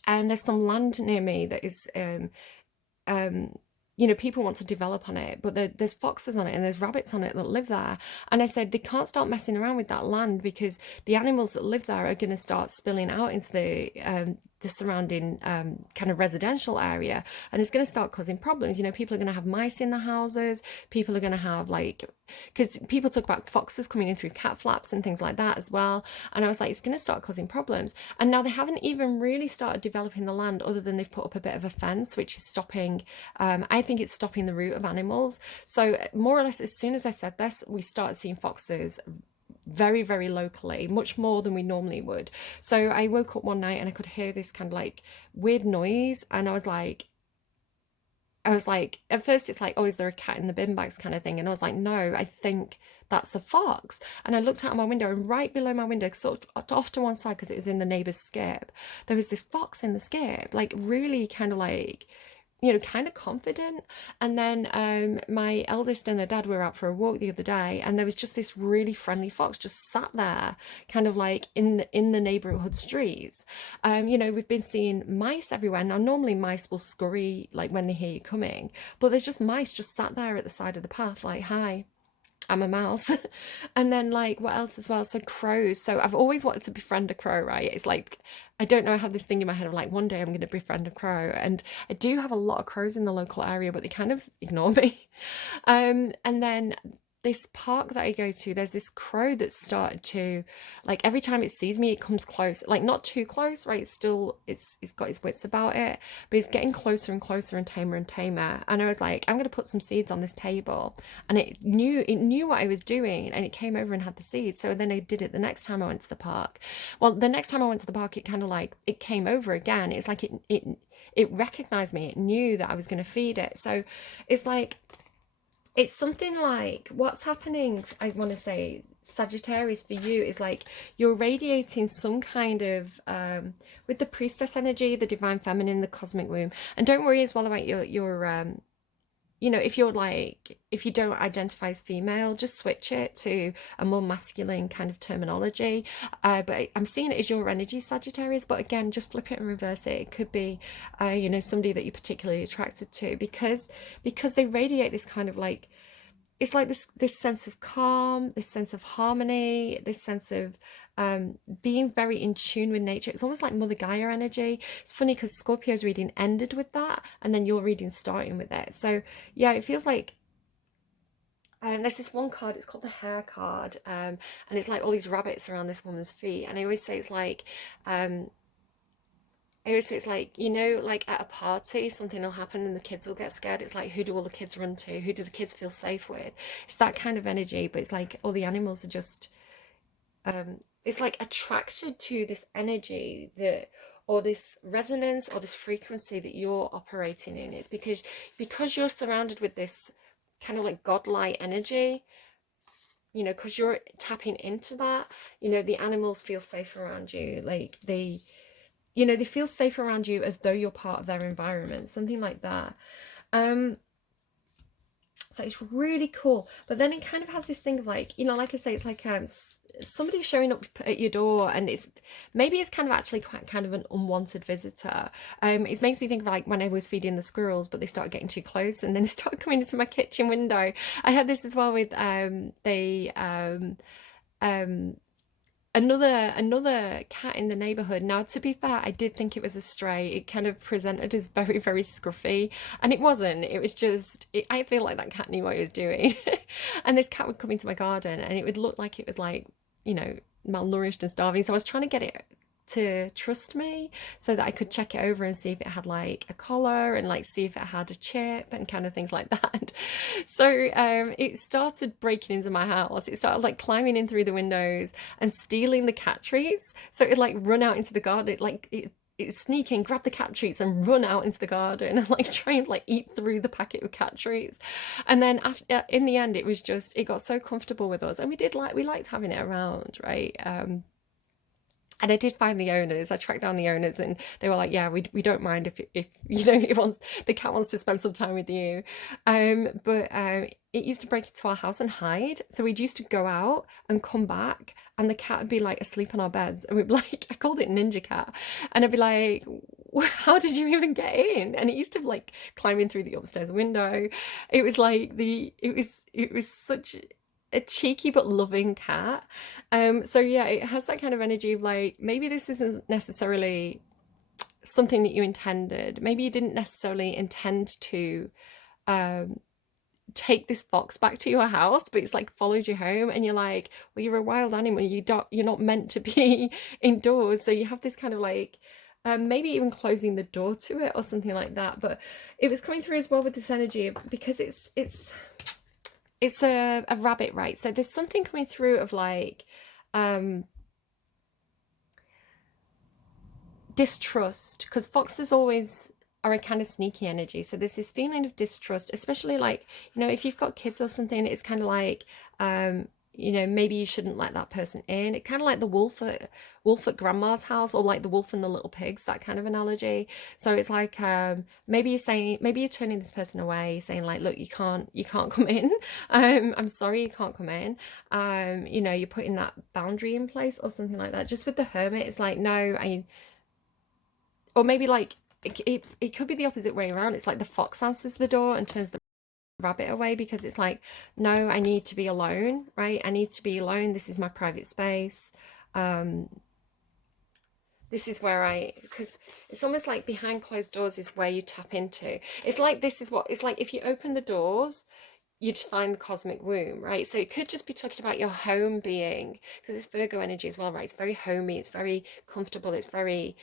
there's some land near me that is you know, people want to develop on it, but there's foxes on it and there's rabbits on it that live there. And I said, they can't start messing around with that land, because the animals that live there are going to start spilling out into the surrounding kind of residential area, and it's going to start causing problems. You know, people are going to have mice in the houses, people are going to have like, because people talk about foxes coming in through cat flaps and things like that as well. And I was like, it's going to start causing problems. And now they haven't even really started developing the land, other than they've put up a bit of a fence, which is stopping, I think it's stopping the route of animals. So more or less, as soon as I said this, we started seeing foxes very, very locally, much more than we normally would. So I woke up one night and I could hear this kind of like weird noise, and I was like, at first it's like, oh, is there a cat in the bin bags kind of thing? And I was like, no, I think that's a fox. And I looked out my window, and right below my window, sort of off to one side, because it was in the neighbour's skip, there was this fox in the skip, like really kind of like, you know, kind of confident. And then my eldest and her dad were out for a walk the other day, and there was just this really friendly fox just sat there, kind of like in the neighborhood streets. You know, we've been seeing mice everywhere. Now normally mice will scurry like when they hear you coming, but there's just mice just sat there at the side of the path, like, hi, I'm a mouse. And then like what else as well? So crows. So I've always wanted to befriend a crow, right? It's like, I don't know, I have this thing in my head of like, one day I'm going to befriend a crow. And I do have a lot of crows in the local area, but they kind of ignore me. And then this park that I go to, there's this crow that started to, like, every time it sees me, it comes close, like not too close, right? It's still, it's got its wits about it, but it's getting closer and closer and tamer and tamer. And I was like, I'm going to put some seeds on this table. And it knew what I was doing, and it came over and had the seeds. So then I did it the next time I went to the park. Well, the next time I went to the park, it kind of like, it came over again. It's like it recognized me. It knew that I was going to feed it. So it's like, it's something like what's happening, I want to say, Sagittarius, for you is like you're radiating some kind of with the priestess energy, the divine feminine, the cosmic womb. And don't worry as well about your you know, if you're like, if you don't identify as female, just switch it to a more masculine kind of terminology. But I'm seeing it as your energy, Sagittarius. But again, just flip it and reverse it. It could be, you know, somebody that you're particularly attracted to, because they radiate this kind of like, it's like this sense of calm, this sense of harmony, this sense of being very in tune with nature. It's almost like Mother Gaia energy. It's funny because Scorpio's reading ended with that, and then your reading starting with it. So yeah, it feels like there's this one card, it's called the hair card, and it's like all these rabbits around this woman's feet. And I always say it's like you know, like at a party, something will happen and the kids will get scared. It's like, who do all the kids run to? Who do the kids feel safe with? It's that kind of energy, but it's like all the animals are just, it's like attracted to this energy that, or this resonance or this frequency that you're operating in. It's because you're surrounded with this kind of like godlike energy, you know, because you're tapping into that, you know, the animals feel safe around you. Like you know, they feel safe around you as though you're part of their environment, something like that. So it's really cool. But then it kind of has this thing of like, you know, like I say, it's like somebody showing up at your door, and maybe it's kind of actually quite kind of an unwanted visitor. It makes me think of like when I was feeding the squirrels, but they started getting too close, and then they started coming into my kitchen window. I had this as well with another cat in the neighborhood. Now, to be fair, I did think it was a stray. It kind of presented as very, very scruffy, and it wasn't. It was just, I feel like that cat knew what it was doing. And this cat would come into my garden, and it would look like it was like, you know, malnourished and starving. So I was trying to get it to trust me so that I could check it over and see if it had like a collar, and like see if it had a chip and kind of things like that. So it started breaking into my house. It started like climbing in through the windows and stealing the cat treats. So it'd like run out into the garden, like it sneak in, grab the cat treats and run out into the garden and like try and like eat through the packet of cat treats. And then after, in the end, it was just, it got so comfortable with us, and we liked having it around, right? And I did find the owners. I tracked down the owners, and they were like, yeah, we don't mind if you know, the cat wants to spend some time with you. But it used to break into our house and hide. So we'd used to go out and come back, and the cat would be like asleep on our beds, and we'd be like, I called it Ninja Cat, and I'd be like, how did you even get in? And it used to like climb in through the upstairs window. It was like it was such a cheeky but loving cat. So yeah, it has that kind of energy of like, maybe this isn't necessarily something that you intended. Maybe you didn't necessarily intend to take this fox back to your house, but it's like followed you home, and you're like, well, you're a wild animal, you're not meant to be indoors. So you have this kind of like maybe even closing the door to it or something like that. But it was coming through as well with this energy of, because it's it's a rabbit, right? So there's something coming through of like distrust, because foxes always are a kind of sneaky energy. So there's this feeling of distrust, especially like, if you've got kids or something, it's kind of like, maybe you shouldn't let that person in. It kind of like the wolf at grandma's house, or like the wolf and the little pigs, that kind of analogy. So it's like, maybe you're turning this person away, saying like, look, you can't come in. I'm sorry, you can't come in. You're putting that boundary in place or something like that. Just with the hermit, it's like, no, or maybe like it could be the opposite way around. It's like the fox answers the door and turns the rabbit away, because it's like, no, I need to be alone, right? I need to be alone. This is my private space. This is where because it's almost like behind closed doors is where you tap into. It's like, it's like if you open the doors, you'd find the cosmic womb, right? So it could just be talking about your home being, because it's Virgo energy as well, right? It's very homey, it's very comfortable, it's very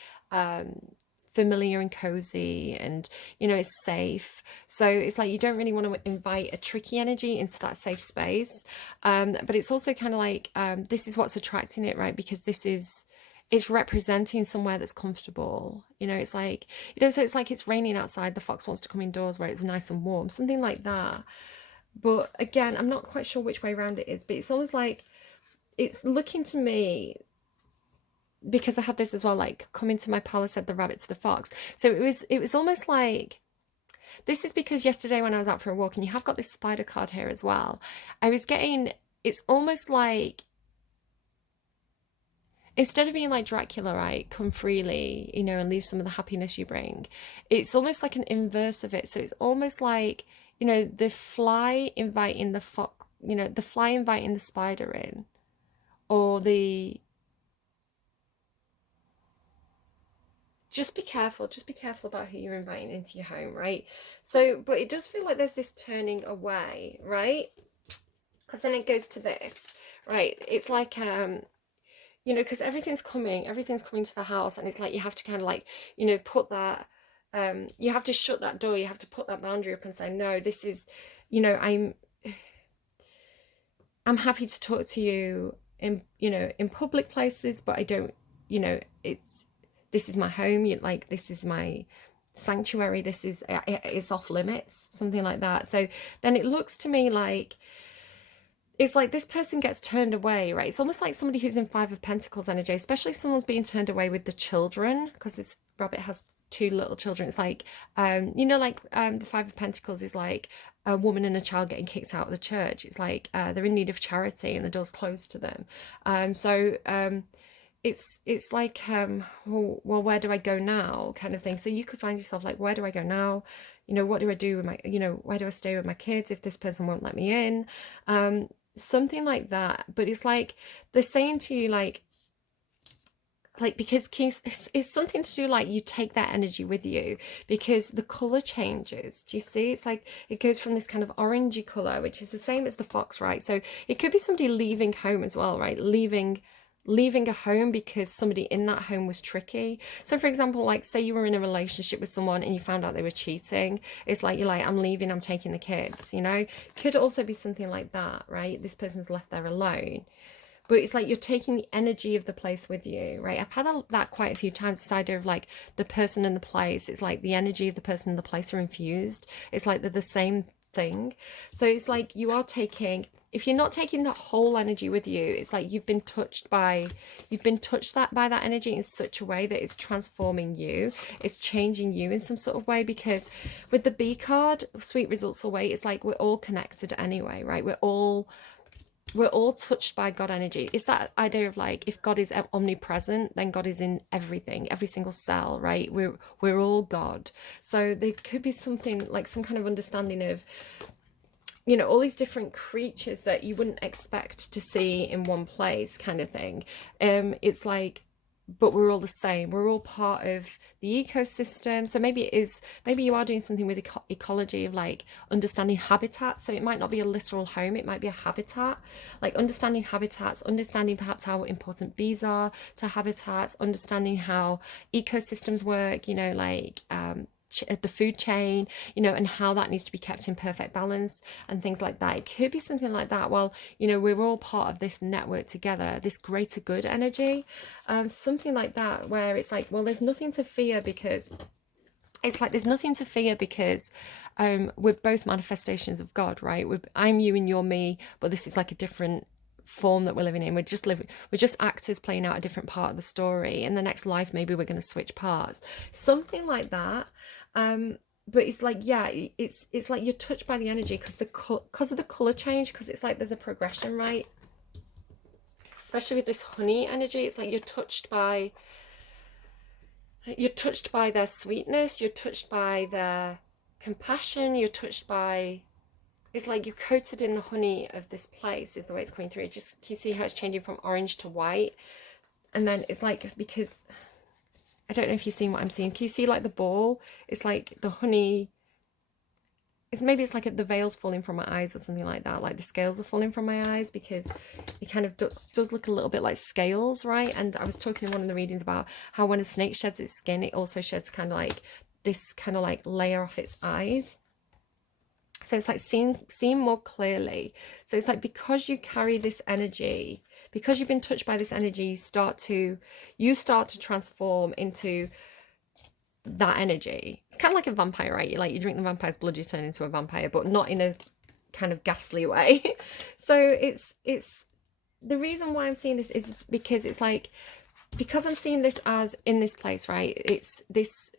familiar and cozy, and it's safe. So it's like you don't really want to invite a tricky energy into that safe space, but it's also kind of like, this is what's attracting it, right? Because it's representing somewhere that's comfortable. It's like, so it's like it's raining outside, the fox wants to come indoors where it's nice and warm, something like that. But again, I'm not quite sure which way around it is, but it's almost like it's looking to me, because I had this as well, like, come into my palace, said the rabbit to the fox. So it was almost like, this is because yesterday when I was out for a walk, and you have got this spider card here as well, I was getting, it's almost like, instead of being like Dracula, right, come freely, and leave some of the happiness you bring, it's almost like an inverse of it. So it's almost like, the fly inviting the fox, the fly inviting the spider in, or just be careful about who you're inviting into your home, right? So, but it does feel like there's this turning away, right? Because then it goes to this, right? It's like, because everything's coming to the house, and it's like you have to kind of like, put that, you have to shut that door, you have to put that boundary up and say, no, this is, I'm happy to talk to you in public places, but I don't, this is my home, like, this is my sanctuary, this is, it's off limits, something like that. So then it looks to me like, it's like this person gets turned away, right? It's almost like somebody who's in Five of Pentacles energy, especially if someone's being turned away with the children, because this rabbit has two little children. It's like, the Five of Pentacles is like a woman and a child getting kicked out of the church. It's like they're in need of charity and the door's closed to them. It's like, well, where do I go now, kind of thing. So you could find yourself like, where do I go now? What do I do with my, where do I stay with my kids if this person won't let me in? Something like that. But it's like they're saying to you, like because it's something to do, like, you take that energy with you, because the color changes. Do you see? It's like it goes from this kind of orangey color, which is the same as the fox, right? So it could be somebody leaving home as well, right? Leaving a home because somebody in that home was tricky. So for example, like, say you were in a relationship with someone and you found out they were cheating. It's like, you're like, I'm leaving, I'm taking the kids, could also be something like that, right? This person's left there alone, but it's like you're taking the energy of the place with you, right? I've had that quite a few times, this idea of like the person and the place. It's like the energy of the person and the place are infused. It's like they're the same thing. So it's like you are taking, if you're not taking the whole energy with you, it's like you've been touched by that energy in such a way that it's transforming you, it's changing you in some sort of way. Because with the B card, sweet results await, it's like we're all connected anyway, right? We're all touched by God energy. It's that idea of like, if God is omnipresent, then God is in everything, every single cell, right? We're all God. So there could be something like some kind of understanding of, all these different creatures that you wouldn't expect to see in one place, kind of thing. It's like, but we're all the same. We're all part of the ecosystem. So maybe you are doing something with ecology, of like understanding habitats. So it might not be a literal home, it might be a habitat, like understanding habitats, understanding perhaps how important bees are to habitats, understanding how ecosystems work, like the food chain, you know, and how that needs to be kept in perfect balance and things like that. It could be something like that. Well, you know, we're all part of this network together, this greater good energy, something like that, where it's like, well, there's nothing to fear because we're both manifestations of God, right? I'm you and you're me, but this is like a different form that we're living in. We're just actors playing out a different part of the story. In the next life, maybe we're going to switch parts, something like that. But it's like, yeah, it's like you're touched by the energy because of the color change, because it's like there's a progression, right? Especially with this honey energy, it's like you're touched by their sweetness, you're touched by their compassion, you're touched by, it's like you're coated in the honey of this place is the way it's coming through. Just, can you see how it's changing from orange to white? And then it's like, because I don't know if you've seen what I'm seeing. Can you see like the ball? It's like the honey, maybe it's like the veil's falling from my eyes or something like that. Like the scales are falling from my eyes, because it kind of does look a little bit like scales, right? And I was talking in one of the readings about how when a snake sheds its skin, it also sheds kind of like this kind of like layer off its eyes. So it's like seeing more clearly. So it's like, because you carry this energy, because you've been touched by this energy, you start to transform into that energy. It's kind of like a vampire, right? You drink the vampire's blood, you turn into a vampire, but not in a kind of ghastly way. So it's the reason why I'm seeing this is because it's like, because I'm seeing this as in this place, right? It's this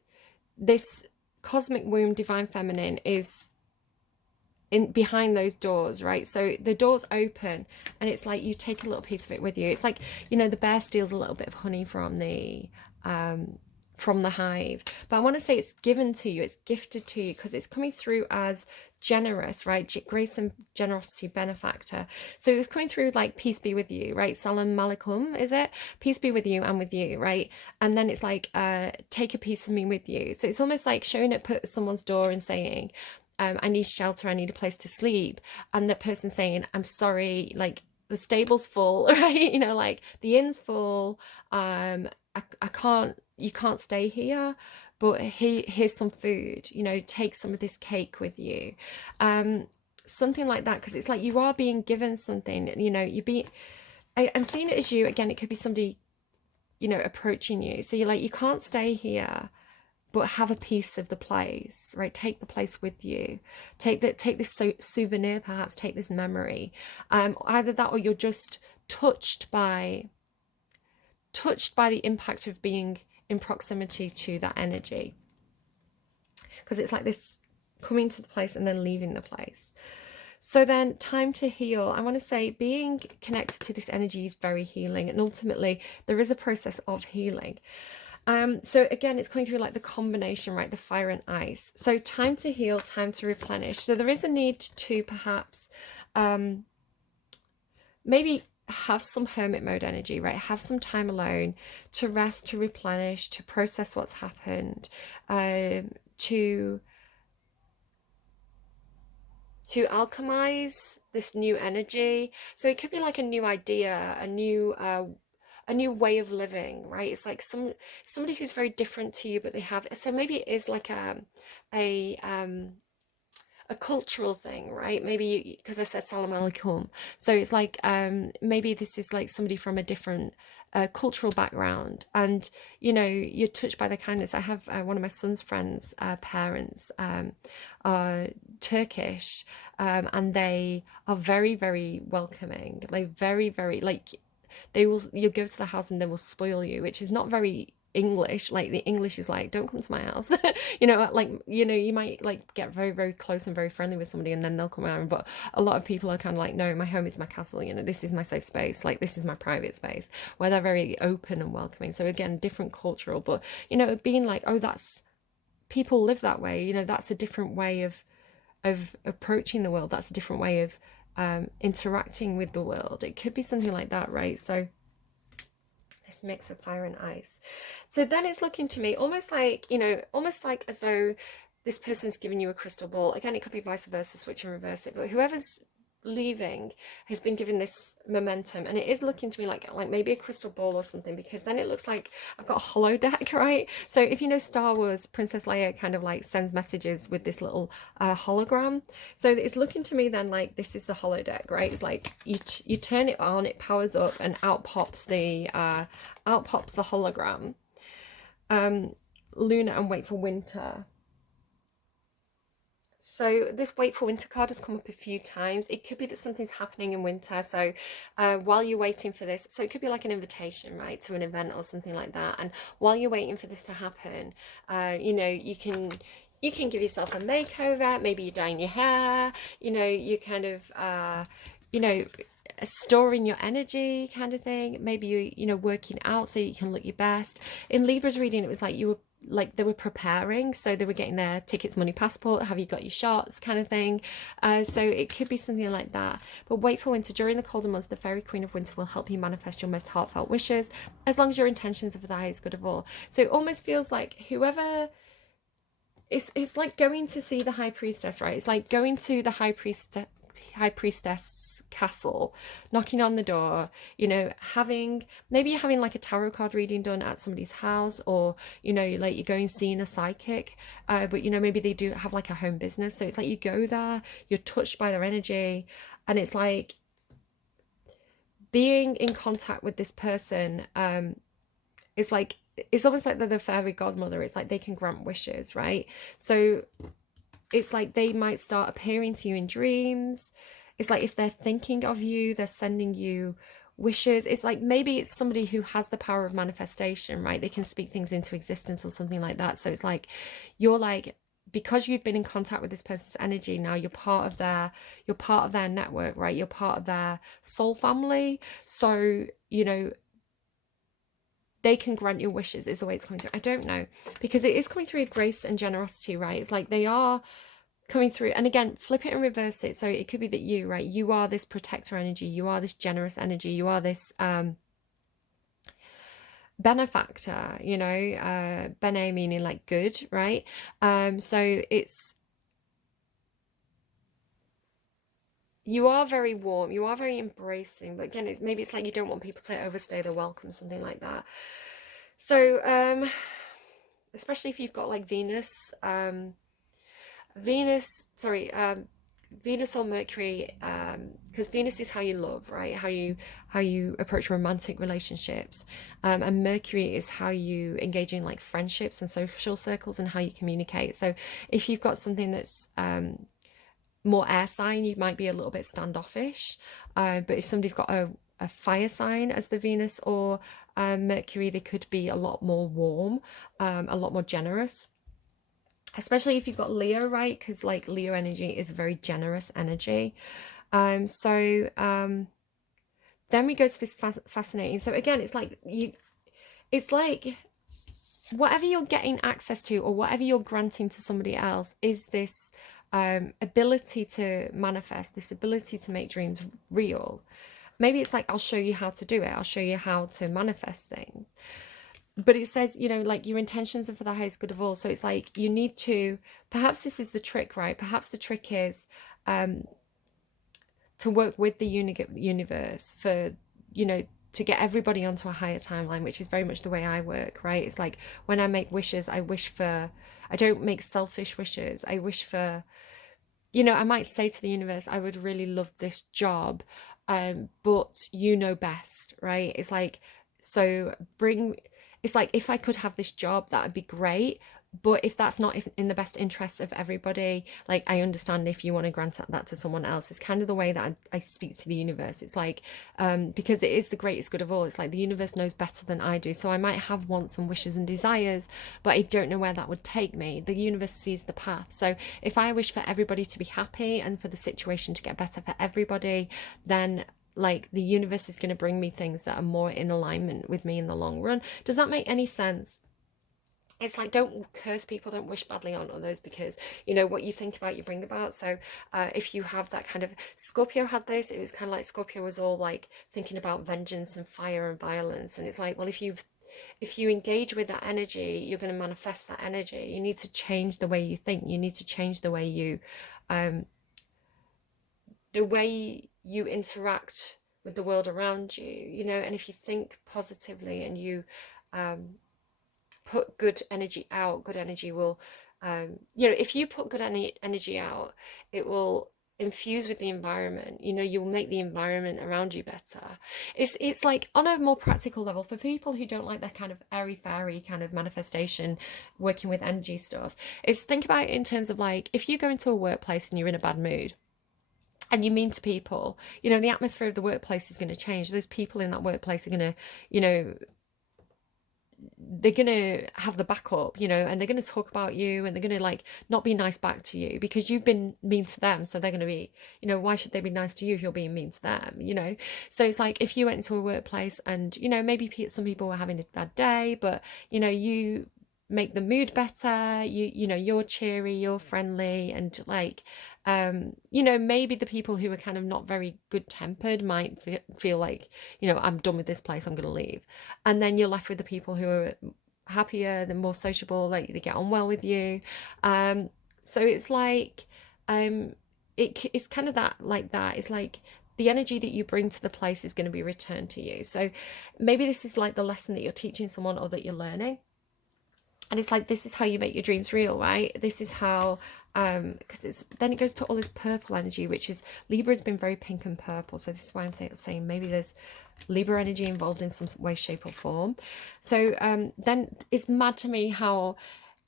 cosmic womb, divine feminine, is in behind those doors, right? So the doors open and it's like you take a little piece of it with you. It's like, you know, the bear steals a little bit of honey from the hive, but I want to say it's given to you, it's gifted to you, because it's coming through as generous, right? Grace and generosity, benefactor. So it was coming through like, peace be with you, right? Salam malikum, is it? Peace be with you and with you, right? And then it's like, take a piece of me with you. So it's almost like showing it at someone's door and saying, I need shelter, I need a place to sleep. And the person saying, I'm sorry, like the stable's full, right? You know, like the inn's full. I can't, you can't stay here, but here's some food, you know, take some of this cake with you. Something like that, because it's like you are being given something, you know, I'm seeing it as you, again, it could be somebody, you know, approaching you. So you're like, you can't stay here, but have a piece of the place, right? Take the place with you. Take this souvenir, perhaps. Take this memory. Either that, or you're just touched by the impact of being in proximity to that energy. Because it's like this coming to the place and then leaving the place. So then, time to heal. I want to say being connected to this energy is very healing, and ultimately there is a process of healing. So again, it's coming through like the combination, right? The fire and ice. So time to heal, time to replenish. So there is a need to perhaps maybe have some hermit mode energy, right? Have some time alone to rest, to replenish, to process what's happened, to alchemize this new energy. So it could be like a new idea, a new way of living, right? It's like somebody who's very different to you, but they have, so maybe it is like a cultural thing, right? Maybe because I said salam alaikum, so it's like maybe this is like somebody from a different cultural background, and you know, you're touched by the kindness. I have one of my son's friends' parents are Turkish, and they are very, very welcoming. Like very, very, like you'll go to the house and they will spoil you, which is not very English. Like the English is like, don't come to my house. You know, like, you know, you might like get very, very close and very friendly with somebody and then they'll come around, but a lot of people are kind of like, no, my home is my castle, you know, this is my safe space, like this is my private space, where they're very open and welcoming. So again, different cultural, but you know, being like, oh, that's, people live that way, you know, that's a different way of approaching the world, that's a different way of interacting with the world. It could be something like that, right? So this mix of fire and ice. So then it's looking to me almost like, you know, almost like as though this person's giving you a crystal ball. Again, it could be vice versa, switch and reverse it, but whoever's leaving has been given this momentum, and it is looking to me like maybe a crystal ball or something, because then it looks like I've got a holodeck, right? So if you know Star Wars, Princess Leia kind of like sends messages with this little hologram. So it's looking to me then like this is the holodeck, right? It's like you turn it on, it powers up, and out pops the hologram. Lunar and wait for winter. So this wait for winter card has come up a few times. It could be that something's happening in winter. So while you're waiting for this, so it could be like an invitation, right, to an event or something like that. And while you're waiting for this to happen, you know, you can give yourself a makeover. Maybe you're dyeing your hair. You know, you kind of you know, storing your energy kind of thing. Maybe you know, working out so you can look your best. In Libra's reading, it was like you were like they were preparing, so they were getting their tickets, money, passport, have you got your shots kind of thing. So it could be something like that. But wait for winter. During the colder months, the fairy queen of winter will help you manifest your most heartfelt wishes, as long as your intentions are for the highest good of all. So it almost feels like whoever it's like going to see the high priestess, right? It's like going to the high priestess castle, knocking on the door, you know, maybe you're having like a tarot card reading done at somebody's house, or you know, like you're going seeing a psychic, but you know, maybe they do have like a home business, so it's like you go there, you're touched by their energy, and it's like being in contact with this person. It's like it's almost like they're the fairy godmother. It's like they can grant wishes, right? So it's like they might start appearing to you in dreams. It's like if they're thinking of you, they're sending you wishes. It's like maybe it's somebody who has the power of manifestation, right? They can speak things into existence or something like that. So it's like you're like, because you've been in contact with this person's energy, now you're part of their network, right? You're part of their soul family. So you know, they can grant your wishes is the way it's coming through. I don't know, because it is coming through with grace and generosity, right? It's like they are coming through. And again, flip it and reverse it. So it could be that you, right, you are this protector energy, you are this generous energy, you are this benefactor, you know, bene meaning like good, right? So it's, you are very warm, you are very embracing, but again, maybe it's like you don't want people to overstay their welcome, something like that. So especially if you've got like Venus or Mercury, because Venus is how you love, right? How you approach romantic relationships, and Mercury is how you engage in like friendships and social circles and how you communicate. So if you've got something that's more air sign, you might be a little bit standoffish, but if somebody's got a fire sign as the Venus or Mercury, they could be a lot more warm, a lot more generous, especially if you've got Leo, right? Because like Leo energy is a very generous energy. So then we go to this fascinating. So again, it's like whatever you're getting access to or whatever you're granting to somebody else is this ability to manifest, this ability to make dreams real. Maybe it's like, I'll show you how to do it. I'll show you how to manifest things. But it says, you know, like your intentions are for the highest good of all. So it's like you need to, perhaps this is the trick, right? Perhaps the trick is to work with the universe for, you know, to get everybody onto a higher timeline, which is very much the way I work, right? It's like when I make wishes, I don't make selfish wishes. I wish for, you know, I might say to the universe, I would really love this job, but you know best, right? It's like, it's like if I could have this job, that would be great. But if that's not in the best interests of everybody, like I understand if you want to grant that to someone else. It's kind of the way that I speak to the universe. It's like, because it is the greatest good of all. It's like the universe knows better than I do. So I might have wants and wishes and desires, but I don't know where that would take me. The universe sees the path. So if I wish for everybody to be happy and for the situation to get better for everybody, then like the universe is going to bring me things that are more in alignment with me in the long run. Does that make any sense? It's like, don't curse people, don't wish badly on others, because you know what you think about you bring about. So if you have that kind of, Scorpio had this, it was kind of like Scorpio was all like thinking about vengeance and fire and violence, and it's like, well, if you engage with that energy, you're going to manifest that energy. You need to change the way you think, you need to change the way you the way you interact with the world around you, you know, and if you think positively and you put good energy out, good energy will, you know, if you put good energy out, it will infuse with the environment. You know, you'll make the environment around you better. It's like on a more practical level for people who don't like that kind of airy fairy kind of manifestation, working with energy stuff. Is think about it in terms of like if you go into a workplace and you're in a bad mood and you mean to people, you know, the atmosphere of the workplace is going to change. Those people in that workplace are going to, you know, they're gonna have the backup, you know, and they're gonna talk about you, and they're gonna like not be nice back to you because you've been mean to them. So they're gonna be, you know, why should they be nice to you if you're being mean to them, you know? So it's like if you went into a workplace and, you know, maybe some people were having a bad day, but you know, you make the mood better, you know, you're cheery, you're friendly, and like you know, maybe the people who are kind of not very good tempered might feel like, you know, I'm done with this place, I'm going to leave. And then you're left with the people who are happier, they're more sociable, like they get on well with you. So it's like it's kind of that, like that. It's like the energy that you bring to the place is going to be returned to you. So maybe this is like the lesson that you're teaching someone or that you're learning. And it's like, this is how you make your dreams real, right? This is how, because it's then it goes to all this purple energy, which is Libra has been very pink and purple. So this is why I'm saying maybe there's Libra energy involved in some way, shape, or form. So then it's mad to me how,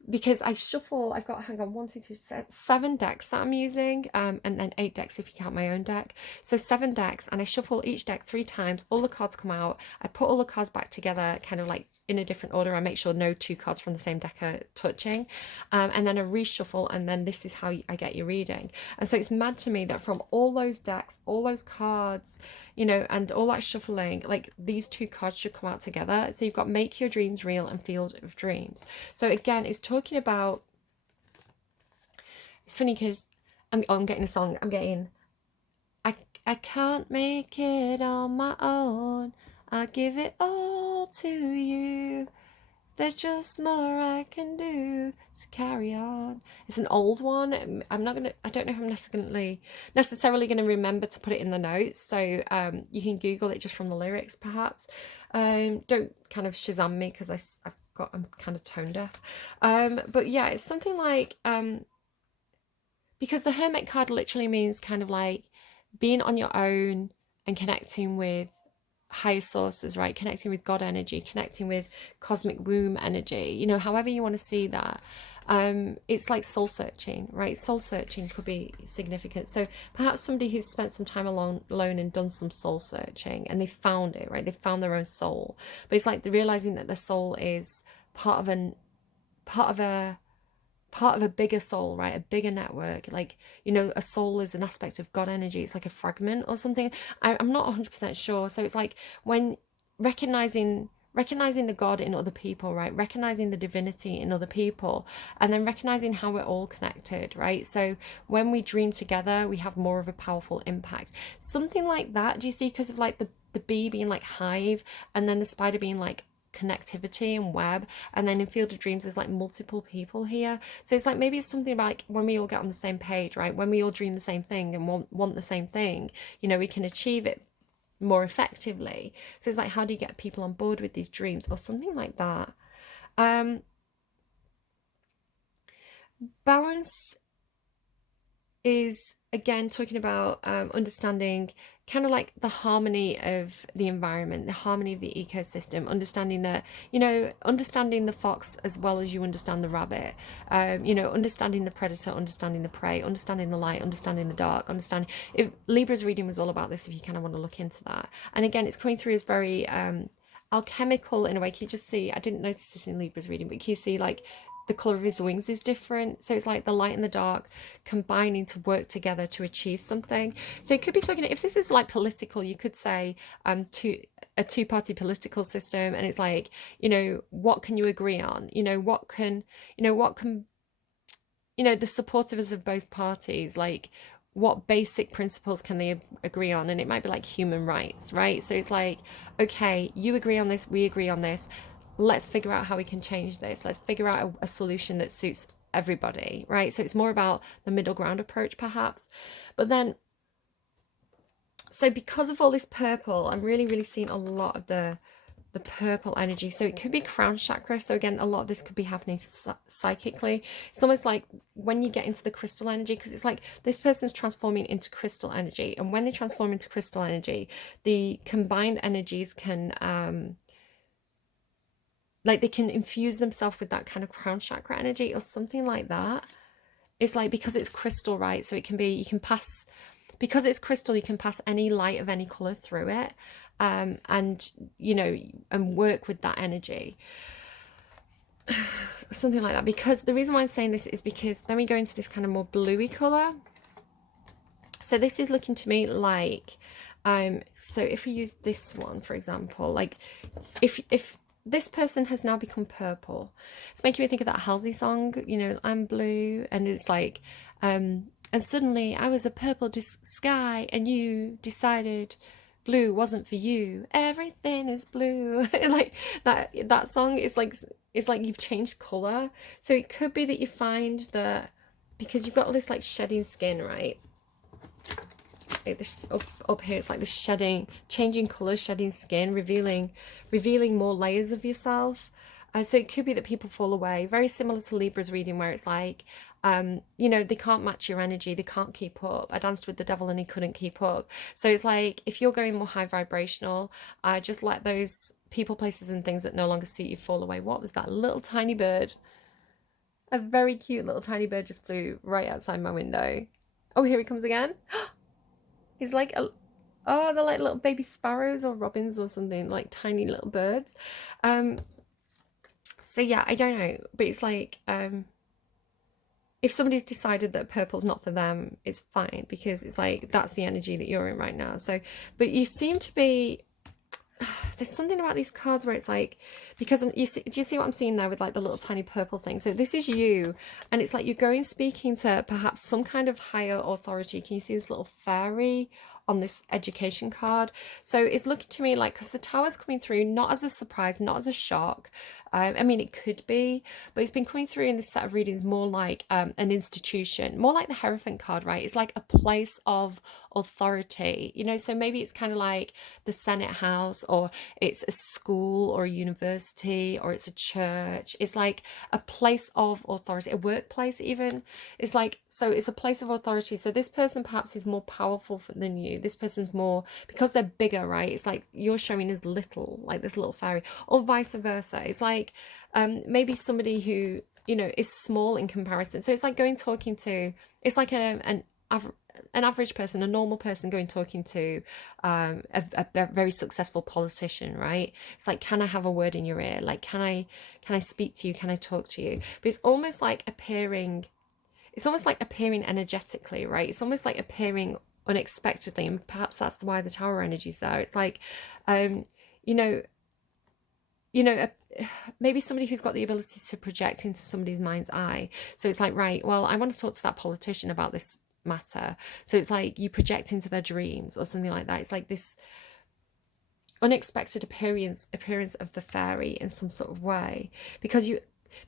because I shuffle, I've got, hang on, 1, 2, 3, 7 decks that I'm using, and then 8 decks if you count my own deck. So 7 decks, and I shuffle each deck 3 times. All the cards come out. I put all the cards back together, kind of like in a different order. I make sure no 2 cards from the same deck are touching, and then I reshuffle, and then this is how I get your reading. And so it's mad to me that from all those decks, all those cards, you know, and all that shuffling, like these 2 cards should come out together. So you've got Make Your Dreams Real and Field of Dreams. So again, it's talking about, it's funny because I'm getting a song, I can't make it on my own, I give it all to you, there's just more I can do, so carry on. It's an old one. I don't know if I'm necessarily going to remember to put it in the notes. So you can Google it just from the lyrics, perhaps. Don't kind of Shazam me because I'm kind of tone deaf. But yeah, it's something like, because the Hermit card literally means kind of like being on your own and connecting with higher sources, right? Connecting with God energy, connecting with cosmic womb energy, you know, however you want to see that. It's like soul searching, right? Soul searching could be significant. So perhaps somebody who's spent some time alone and done some soul searching, and they found it, right? They found their own soul. But it's like realizing that their soul is part of a bigger soul, right? A bigger network. Like, you know, a soul is an aspect of God energy. It's like a fragment or something. I'm not 100% sure. So it's like when recognizing the God in other people, right? Recognizing the divinity in other people, and then recognizing how we're all connected, right? So when we dream together, we have more of a powerful impact. Something like that. Do you see? Because of like the bee being like hive, and then the spider being like connectivity and web, and then in Field of Dreams there's like multiple people here. So it's like maybe it's something about like when we all get on the same page, right? When we all dream the same thing and want the same thing, you know, we can achieve it more effectively. So it's like, how do you get people on board with these dreams or something like that? Balance is again talking about understanding kind of like the harmony of the environment, the harmony of the ecosystem, understanding that, you know, understanding the fox as well as you understand the rabbit, you know, understanding the predator, understanding the prey, understanding the light, understanding the dark, understanding. If Libra's reading was all about this, if you kind of want to look into that. And again, it's coming through as very alchemical in a way. Can you just see, I didn't notice this in Libra's reading, but can you see like the color of his wings is different? So it's like the light and the dark combining to work together to achieve something. So it could be talking, if this is like political, you could say to a two-party political system, and it's like, you know, what can you agree on? You know, what can the supporters of both parties, like what basic principles can they agree on? And it might be like human rights, right? So it's like, okay, you agree on this, we agree on this, let's figure out how we can change this. Let's figure out a solution that suits everybody, right? So it's more about the middle ground approach, perhaps. But then So because of all this purple, I'm really seeing a lot of the purple energy. So it could be crown chakra. So again, a lot of this could be happening psychically. It's almost like when you get into the crystal energy, because it's like this person's transforming into crystal energy, and when they transform into crystal energy, the combined energies can like they can infuse themselves with that kind of crown chakra energy or something like that. It's like, because it's crystal, right? So it can be, you can pass, because it's crystal, you can pass any light of any color through it, and you know, and work with that energy, something like that. Because the reason why I'm saying this is because then we go into this kind of more bluey color. So this is looking to me like, so if we use this one, for example, like if this person has now become purple, it's making me think of that Halsey song, you know, I'm blue, and it's like, and suddenly I was a purple sky and you decided blue wasn't for you, everything is blue. Like that song is like, it's like you've changed color. So it could be that you find that because you've got all this like shedding skin, right? Like this up here, it's like the shedding, changing color, shedding skin, revealing more layers of yourself. So it could be that people fall away, very similar to Libra's reading, where it's like, you know, they can't match your energy, they can't keep up. I danced with the devil and he couldn't keep up. So it's like, if you're going more high vibrational, just let those people, places and things that no longer suit you fall away. What was that little tiny bird? A very cute little tiny bird just flew right outside my window. Oh, here he comes again. He's like a, oh, they're like little baby sparrows or robins or something, like tiny little birds. So yeah, I don't know, but it's like, if somebody's decided that purple's not for them, it's fine, because it's like, that's the energy that you're in right now. So, but you seem to be, there's something about these cards where it's like, because you see, do you see what I'm seeing there with like the little tiny purple thing? So this is you, and it's like you're going speaking to perhaps some kind of higher authority. Can you see this little fairy on this education card? So it's looking to me like, because the tower's coming through not as a surprise, not as a shock. I mean, it could be, but it's been coming through in this set of readings more like an institution, more like the Hierophant card, right? It's like a place of authority, you know. So maybe it's kind of like the Senate House, or it's a school or a university, or it's a church. It's like a place of authority, a workplace even. It's like, so it's a place of authority. So this person perhaps is more powerful than you. This person's more, because they're bigger, right? It's like you're showing as little, like this little fairy, or vice versa. It's like maybe somebody who, you know, is small in comparison. So it's like going talking to, it's like an average person, a normal person going talking to a very successful politician, right? It's like, can I have a word in your ear? Like, can I speak to you? Can I talk to you? But it's almost like appearing, it's almost like appearing energetically, right? It's almost like appearing unexpectedly, and perhaps that's why the tower energy's there. It's like, you know, maybe somebody who's got the ability to project into somebody's mind's eye. So it's like, right, well, I want to talk to that politician about this matter. So it's like you project into their dreams or something like that. It's like this unexpected appearance of the fairy in some sort of way, because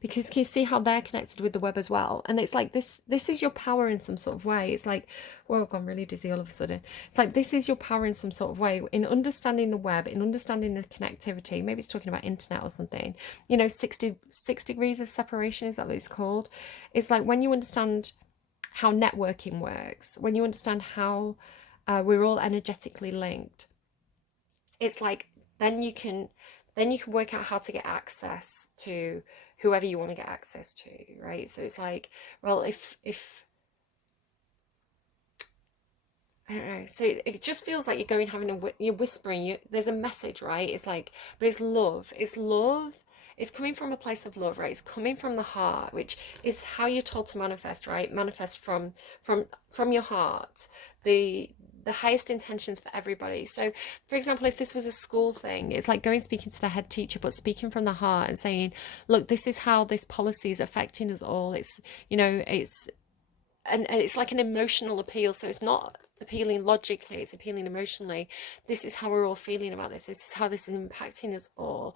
can you see how they're connected with the web as well? And it's like this is your power in some sort of way. It's like, whoa, I've gone really dizzy all of a sudden. It's like, this is your power in some sort of way, in understanding the web, in understanding the connectivity. Maybe it's talking about internet or something, you know, 6 degrees of separation, is that what it's called? It's like when you understand how networking works, when you understand how we're all energetically linked, it's like then you can work out how to get access to whoever you want to get access to, right? So it's like, well, if I don't know, so it just feels like you're going, you're whispering, there's a message, right? It's like, but it's love, it's coming from a place of love, right? It's coming from the heart, which is how you're told to manifest, right? Manifest from your heart, the highest intentions for everybody. So for example, if this was a school thing, it's like going speaking to the head teacher, but speaking from the heart and saying, look, this is how this policy is affecting us all. It's, you know, it's and it's like an emotional appeal, so it's not appealing logically, it's appealing emotionally. This is how we're all feeling about this is how this is impacting us all.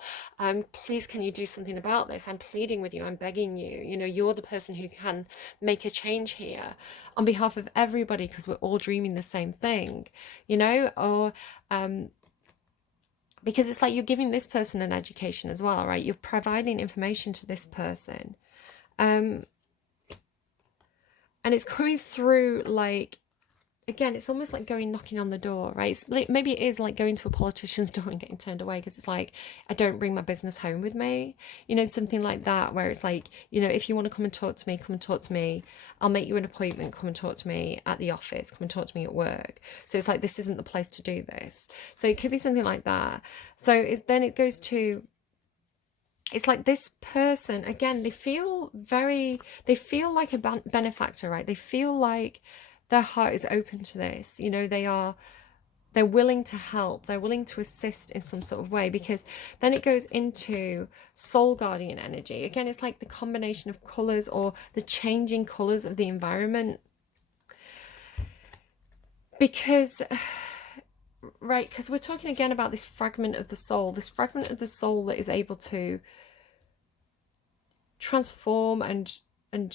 Please, can you do something about this? I'm pleading with you, I'm begging you, you know, you're the person who can make a change here on behalf of everybody, because we're all dreaming the same thing, you know. Or because it's like you're giving this person an education as well, right? You're providing information to this person, and it's coming through like, again, it's almost like going knocking on the door, right? It's like, maybe it is like going to a politician's door and getting turned away, because it's like, I don't bring my business home with me, you know, something like that, where it's like, you know, if you want to come and talk to me, come and talk to me. I'll make you an appointment, come and talk to me at the office, come and talk to me at work. So it's like, this isn't the place to do this. So it could be something like that. So then it goes to, it's like this person, again, they feel like a benefactor, right? They feel like their heart is open to this, you know. They're willing to help, they're willing to assist in some sort of way, because then it goes into soul guardian energy. Again, it's like the combination of colors, or the changing colors of the environment, because right, because we're talking again about this fragment of the soul that is able to transform and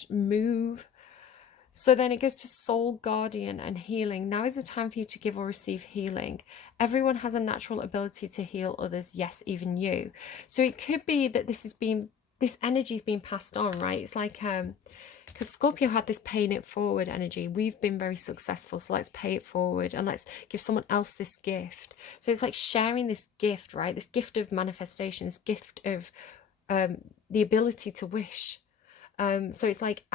move. So then it goes to soul guardian and healing. Now is the time for you to give or receive healing. Everyone has a natural ability to heal others, yes, even you. So it could be that this energy is being passed on, right? It's like because Scorpio had this paying it forward energy. We've been very successful, so let's pay it forward and let's give someone else this gift. So it's like sharing this gift, right? This gift of manifestation, this gift of the ability to wish. So it's like,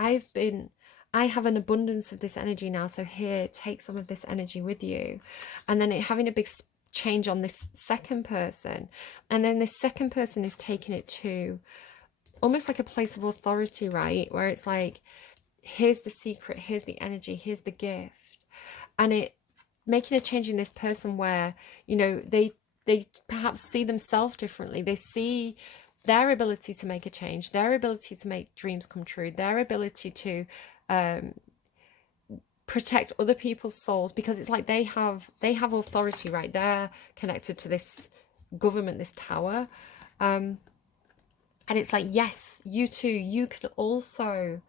I have an abundance of this energy now, so here, take some of this energy with you. And then having a big change on this second person, and then this second person is taking it to almost like a place of authority, right? Where it's like, here's the secret, here's the energy, here's the gift. And it making a change in this person where, you know, they perhaps see themselves differently. They see their ability to make a change, their ability to make dreams come true, their ability to protect other people's souls, because it's like they have authority, right? They're connected to this government, this tower, and it's like, yes, you too, you can also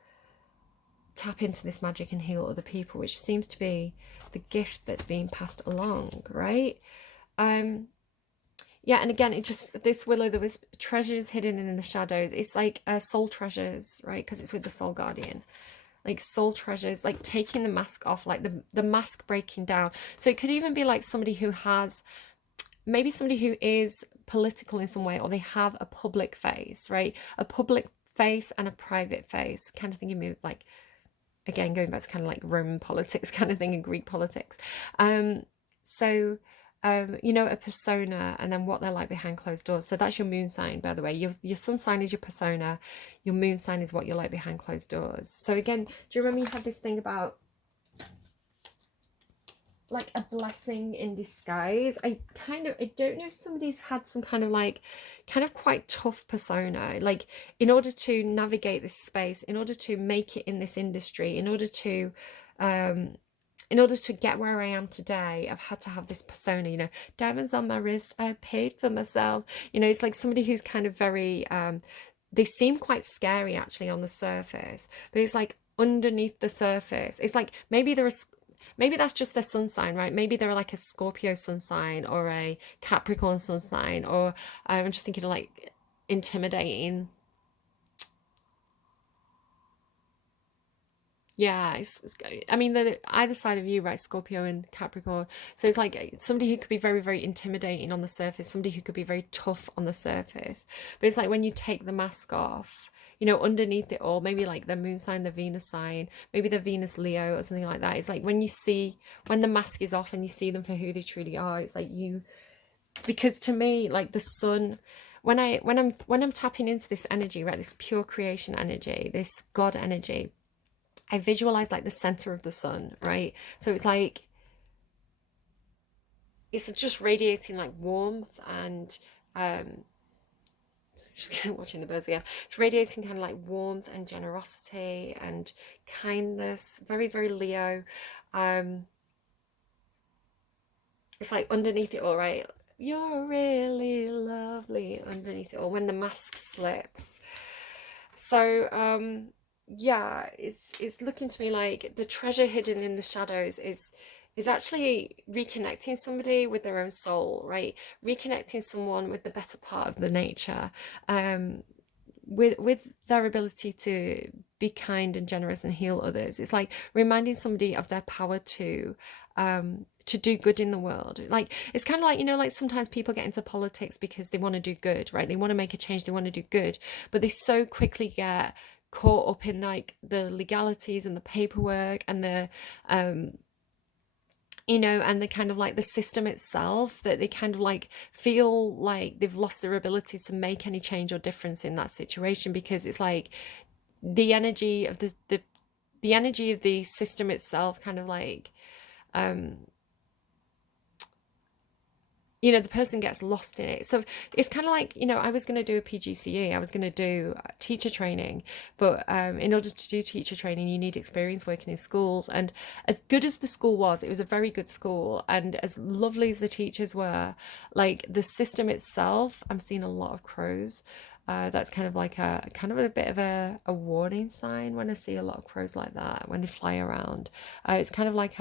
tap into this magic and heal other people, which seems to be the gift that's being passed along, right? Yeah, and again, it just, this willow, there was treasures hidden in the shadows. It's like soul treasures, right? Because it's with the soul guardian. Like soul treasures, like taking the mask off, like the mask breaking down. So it could even be like somebody who has, maybe somebody who is political in some way, or they have a public face, right? A public face and a private face, kind of thinking me like, again, going back to kind of like Roman politics kind of thing, and Greek politics. You know, a persona, and then what they're like behind closed doors. So that's your moon sign, by the way. Your sun sign is your persona. Your moon sign is what you're like behind closed doors. So again, do you remember you had this thing about like a blessing in disguise? I don't know if somebody's had some kind of quite tough persona, like in order to navigate this space, in order to make it in this industry, in order to get where I am today, I've had to have this persona, you know, diamonds on my wrist, I paid for myself. You know, it's like somebody who's kind of very, they seem quite scary actually on the surface, but it's like underneath the surface, it's like maybe that's just their sun sign, right? Maybe they're like a Scorpio sun sign or a Capricorn sun sign, or I'm just thinking of like intimidating. Yeah, I mean, they're either side of you, right? Scorpio and Capricorn. So it's like somebody who could be very, very intimidating on the surface, somebody who could be very tough on the surface. But it's like when you take the mask off, you know, underneath it all, maybe like the moon sign, the Venus sign, maybe the Venus Leo or something like that. It's like when the mask is off and you see them for who they truly are, it's like because to me, like the sun, when I'm tapping into this energy, right, this pure creation energy, this God energy, I visualize like the center of the sun, right? So it's like, it's just radiating like warmth and just watching the birds again. It's radiating kind of like warmth and generosity and kindness. Very, very Leo. It's like underneath it all, right? You're really lovely underneath it all when the mask slips. So, yeah, it's looking to me like the treasure hidden in the shadows is actually reconnecting somebody with their own soul, right? Reconnecting someone with the better part of the nature, with their ability to be kind and generous and heal others. It's like reminding somebody of their power to do good in the world. Like it's kind of like, you know, like sometimes people get into politics because they want to do good, right? They want to make a change, they want to do good, but they so quickly get caught up in like the legalities and the paperwork and the you know, and the kind of like the system itself, that they kind of like feel like they've lost their ability to make any change or difference in that situation, because it's like the energy of the energy of the system itself kind of like you know, the person gets lost in it. So it's kind of like, you know, I was going to do a PGCE, I was going to do teacher training, but in order to do teacher training, you need experience working in schools. And as good as the school was, it was a very good school. And as lovely as the teachers were, like the system itself, I'm seeing a lot of crows. That's kind of like a bit of a warning sign when I see a lot of crows like that, when they fly around. It's kind of like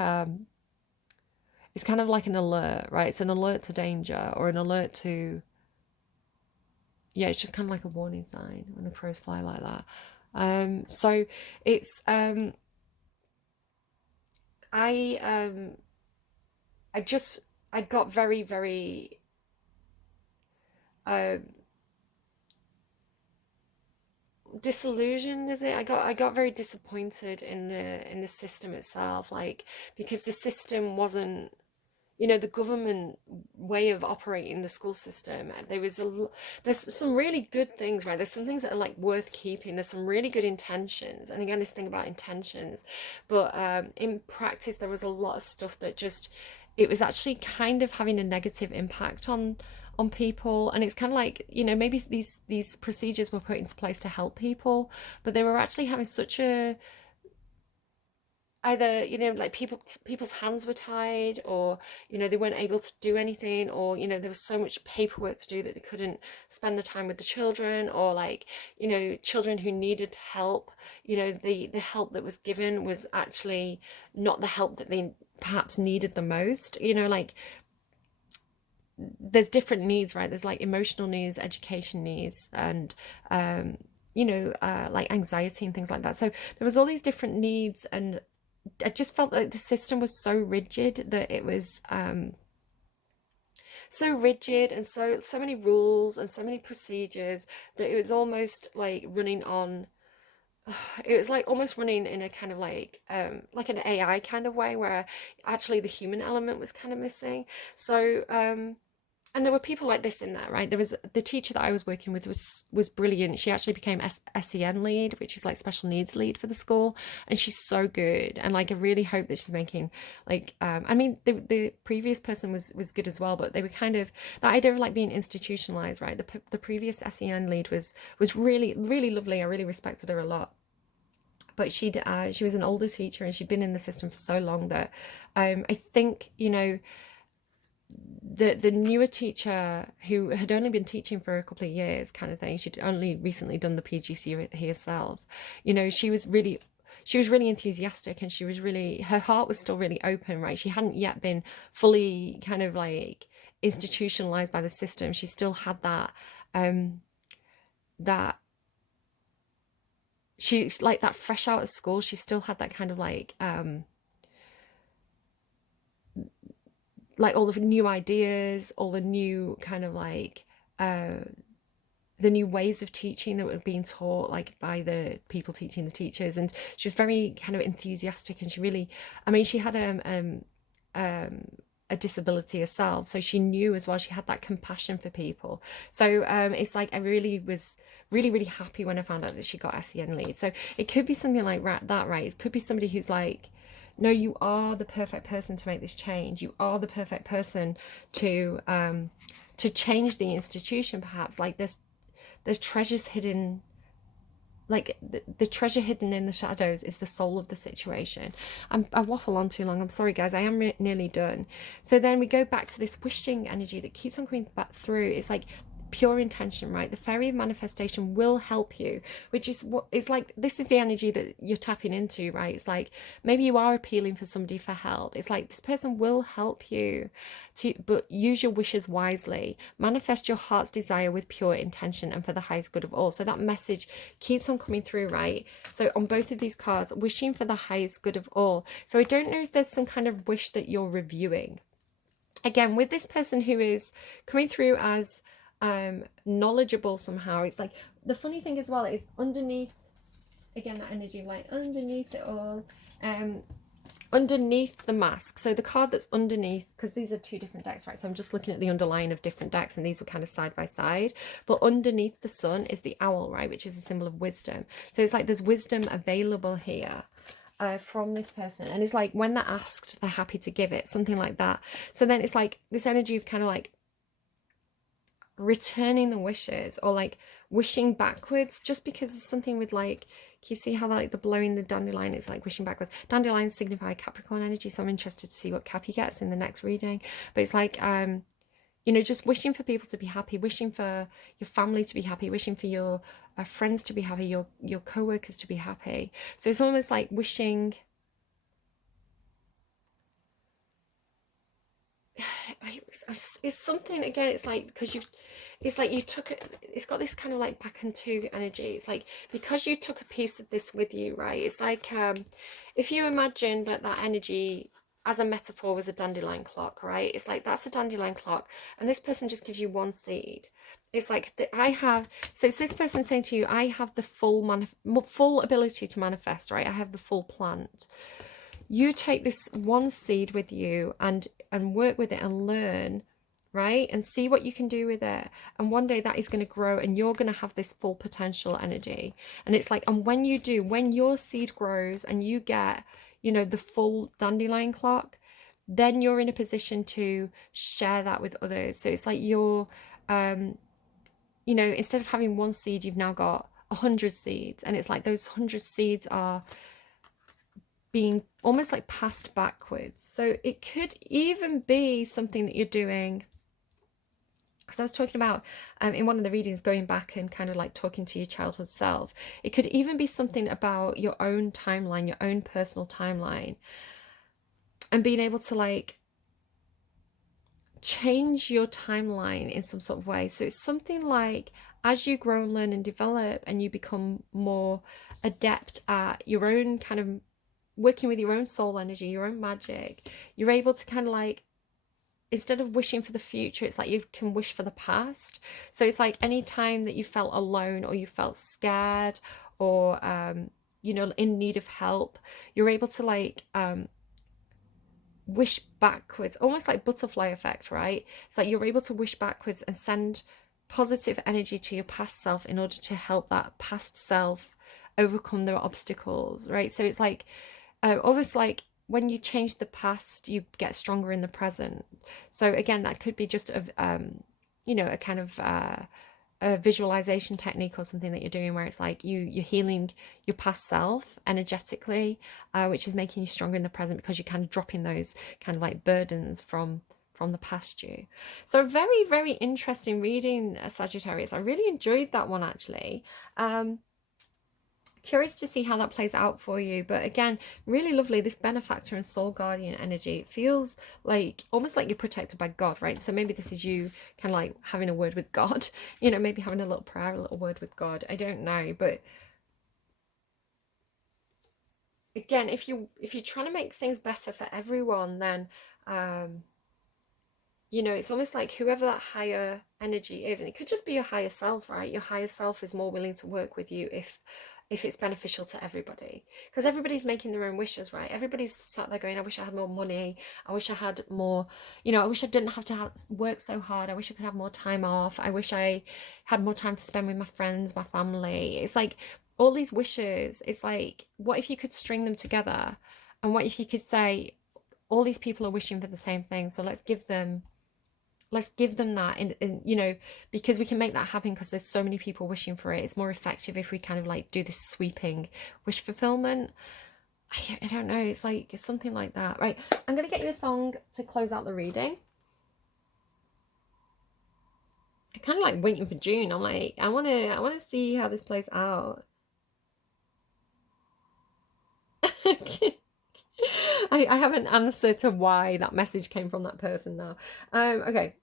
it's kind of like an alert, right? It's an alert to danger, or an alert to, yeah, it's just kind of like a warning sign when the crows fly like that. So it's I just I got very, very um disillusioned, is it? I got very disappointed in the system itself, like because the system wasn't, you know, the government way of operating the school system. There's some really good things, right? There's some things that are like worth keeping. There's some really good intentions, and again, this thing about intentions, but in practice there was a lot of stuff that just, it was actually kind of having a negative impact on people. And it's kind of like, you know, maybe these procedures were put into place to help people, but they were actually having such a, either, you know, like people's hands were tied, or, you know, they weren't able to do anything, or, you know, there was so much paperwork to do that they couldn't spend the time with the children, or like, you know, children who needed help, you know, the help that was given was actually not the help that they perhaps needed the most. You know, like there's different needs, right? There's like emotional needs, education needs, and you know, like anxiety and things like that. So there was all these different needs, and I just felt like the system was so rigid, that it was so rigid, and so many rules and so many procedures, that it was almost like running on, it was like almost running in a kind of like an AI kind of way, where actually the human element was kind of missing. So and there were people like this in there, right? There was the teacher that I was working with was brilliant. She actually became SEN lead, which is like special needs lead for the school, and she's so good. And like I really hope that she's making like I mean the previous person was good as well, but they were kind of, that idea of like being institutionalized, right? The previous SEN lead was really, really lovely. I really respected her a lot, but she was an older teacher, and she'd been in the system for so long that I think, you know, the newer teacher, who had only been teaching for a couple of years kind of thing, she'd only recently done the PGC herself, you know, she was really enthusiastic, and she was really, her heart was still really open, right? She hadn't yet been fully kind of like institutionalized by the system. She still had that that she's like that fresh out of school, she still had that kind of like all the new ideas, all the new kind of like the new ways of teaching that were being taught like by the people teaching the teachers. And she was very kind of enthusiastic, and she really, I mean, she had a disability herself, so she knew as well, she had that compassion for people. So it's like I really was really happy when I found out that she got SEN lead. So it could be something like that, right? It could be somebody who's like, no, you are the perfect person to make this change. You are the perfect person to change the institution. Perhaps like there's treasures hidden, like the treasure hidden in the shadows is the soul of the situation. I waffle on too long, I'm sorry guys, I am nearly done. So then we go back to this wishing energy that keeps on coming back through. It's like pure intention, right? The fairy of manifestation will help you, which is what it's like. This is the energy that you're tapping into, right? It's like maybe you are appealing for somebody for help. It's like this person will help you to, but use your wishes wisely. Manifest your heart's desire with pure intention and for the highest good of all. So that message keeps on coming through, right? So on both of these cards, wishing for the highest good of all. So I don't know if there's some kind of wish that you're reviewing. Again, with this person who is coming through as knowledgeable somehow, it's like the funny thing as well is underneath, again, that energy of like underneath it all, underneath the mask. So the card that's underneath, because these are two different decks, right? So I'm just looking at the underline of different decks, and these were kind of side by side. But underneath the sun is the owl, right? Which is a symbol of wisdom. So it's like there's wisdom available here. From this person, and it's like when they're asked, they're happy to give it, something like that. So then it's like this energy of kind of like returning the wishes, or like wishing backwards, just because it's something with like, can you see how like the blowing the dandelion, it's like wishing backwards. Dandelions signify Capricorn energy, so I'm interested to see what Cappy gets in the next reading. But it's like you know, just wishing for people to be happy, wishing for your family to be happy, wishing for your friends to be happy, your co-workers to be happy. So it's almost like wishing, it's something, again, it's like because it's like you took it, it's got this kind of like back and to energy. It's like because you took a piece of this with you, right? It's like if you imagine that energy as a metaphor was a dandelion clock, right? It's like that's a dandelion clock, and this person just gives you one seed. It's like so it's this person saying to you, I have the full ability to manifest, right? I have the full plant. You take this one seed with you and work with it and learn, right? And see what you can do with it. And one day that is going to grow, and you're going to have this full potential energy. And it's like, and when you do, when your seed grows and you get, you know, the full dandelion clock, then you're in a position to share that with others. So it's like you're, you know, instead of having one seed, you've now got 100 seeds. And it's like those 100 seeds are being almost like passed backwards. So it could even be something that you're doing, because I was talking about in one of the readings, going back and kind of like talking to your childhood self. It could even be something about your own timeline, your own personal timeline, and being able to like change your timeline in some sort of way. So it's something like as you grow and learn and develop, and you become more adept at your own kind of working with your own soul energy, your own magic, you're able to kind of like, instead of wishing for the future, it's like you can wish for the past. So it's like any time that you felt alone, or you felt scared, or you know, in need of help, you're able to like wish backwards, almost like butterfly effect, right? It's like you're able to wish backwards and send positive energy to your past self in order to help that past self overcome their obstacles, right? So it's like almost like when you change the past, you get stronger in the present. So again, that could be just you know, a kind of a visualization technique or something that you're doing, where it's like you're healing your past self energetically, which is making you stronger in the present, because you're kind of dropping those kind of like burdens from the past you. So very, very interesting reading, Sagittarius. I really enjoyed that one, actually. Curious to see how that plays out for you. But again, really lovely, this benefactor and soul guardian energy. It feels like almost like you're protected by God, right? So maybe this is you kind of like having a word with God, you know, maybe having a little prayer, a little word with God. I don't know. But again, if you're trying to make things better for everyone, then you know, it's almost like whoever that higher energy is, and it could just be your higher self, right? Your higher self is more willing to work with you if it's beneficial to everybody, because everybody's making their own wishes, right? Everybody's sat there going, I wish I had more money, I wish I had more, you know, I wish I didn't have to work so hard, I wish I could have more time off, I wish I had more time to spend with my friends, my family. It's like all these wishes. It's like, what if you could string them together, and what if you could say all these people are wishing for the same thing, so let's give them let's give them that, and you know, because we can make that happen, because there's so many people wishing for it. It's more effective if we kind of like do this sweeping wish fulfillment. I don't know, it's like, it's something like that. Right, I'm gonna get you a song to close out the reading. I kind of like waiting for June. I'm like, I wanna see how this plays out. I have an answer to why that message came from that person now. Okay.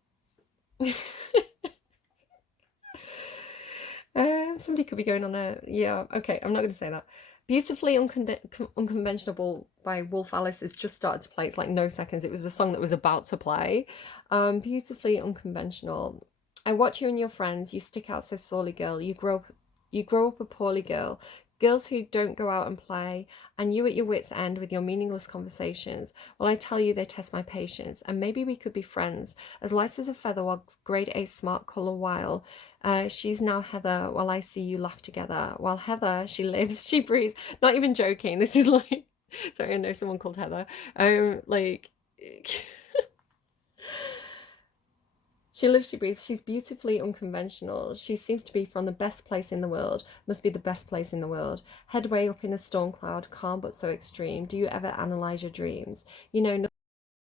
Somebody could be going on a, yeah, okay, I'm not going to say that. Beautifully Unconventional by Wolf Alice has just started to play. It's like no seconds. It was the song that was about to play. Beautifully Unconventional. I watch you and your friends. You stick out so sorely, girl. You grow up a poorly girl. Girls who don't go out and play, and you at your wits' end with your meaningless conversations. Well, I tell you, they test my patience, and maybe we could be friends. As light as a feather, while grade A smart colour while. She's now Heather, while I see you laugh together. While Heather, she lives, she breathes. Not even joking. This is like, sorry, I know someone called Heather. Like, she lives, she breathes. She's beautifully unconventional. She seems to be from the best place in the world. Must be the best place in the world. Head way up in a storm cloud, calm but so extreme. Do you ever analyze your dreams? You know,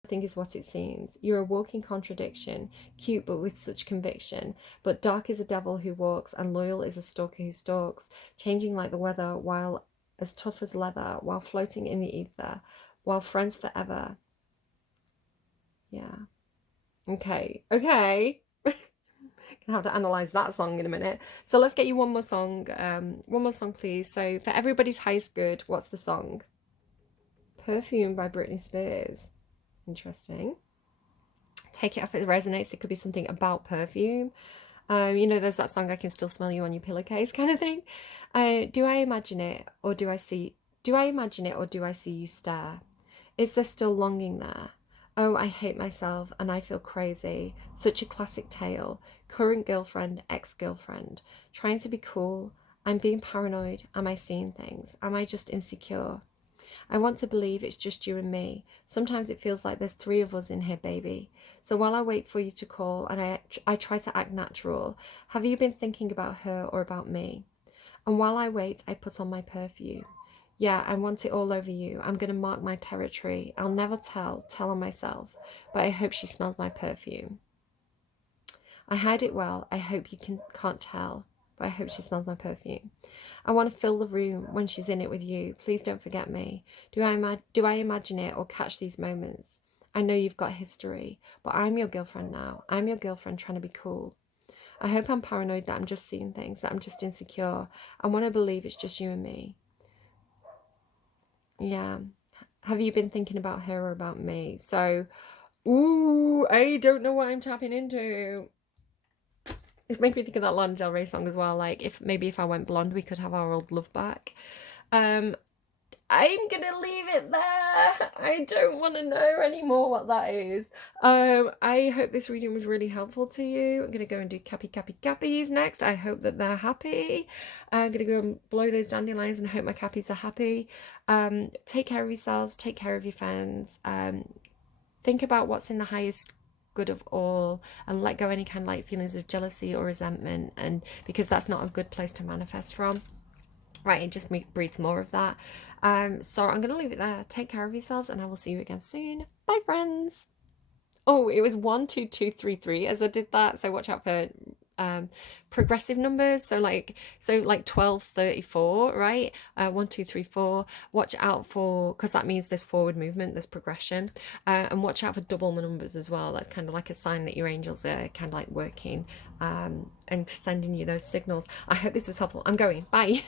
nothing is what it seems. You're a walking contradiction, cute but with such conviction. But dark is a devil who walks, and loyal is a stalker who stalks, changing like the weather, while as tough as leather, while floating in the ether, while friends forever. Yeah. Okay. Gonna have to analyze that song in a minute. So let's get you one more song. One more song, please. So for everybody's highest good, what's the song? Perfume by Britney Spears. Interesting. Take it off if it resonates. It could be something about perfume. You know, there's that song, I Can Still Smell You on Your Pillowcase kind of thing. Do I imagine it, or do I see you stare? Is there still longing there? Oh, I hate myself and I feel crazy. Such a classic tale. Current girlfriend, ex-girlfriend. Trying to be cool. I'm being paranoid. Am I seeing things? Am I just insecure? I want to believe it's just you and me. Sometimes it feels like there's 3 of us in here, baby. So while I wait for you to call and I try to act natural, have you been thinking about her or about me? And while I wait, I put on my perfume. Yeah, I want it all over you. I'm going to mark my territory. I'll never tell on myself, but I hope she smells my perfume. I hide it well. I hope you can't tell, but I hope she smells my perfume. I want to fill the room when she's in it with you. Please don't forget me. Do I imagine it or catch these moments? I know you've got history, but I'm your girlfriend now. I'm your girlfriend trying to be cool. I hope I'm paranoid that I'm just seeing things, that I'm just insecure. I want to believe it's just you and me. Yeah. Have you been thinking about her or about me? So, ooh, I don't know what I'm tapping into. It's making me think of that Lana Del Rey song as well. Like, if I went blonde, we could have our old love back. I'm gonna leave it there. I don't want to know anymore what that is. I hope this reading was really helpful to you. I'm gonna go and do cappies next. I hope that they're happy. I'm gonna go and blow those dandelions and hope my cappies are happy. Take care of yourselves. Take care of your friends. Think about what's in the highest good of all, and let go any kind of like feelings of jealousy or resentment, and because that's not a good place to manifest from. Right, it just breeds more of that. So I'm going to leave it there. Take care of yourselves, and I will see you again soon. Bye, friends. Oh, it was 1, 2, 2, 3, 3 as I did that. So watch out for progressive numbers. So like 12, 34, right? 1, 2, 3, 4. Watch out for, because that means there's forward movement, there's progression. And watch out for double numbers as well. That's kind of like a sign that your angels are kind of like working and sending you those signals. I hope this was helpful. I'm going. Bye.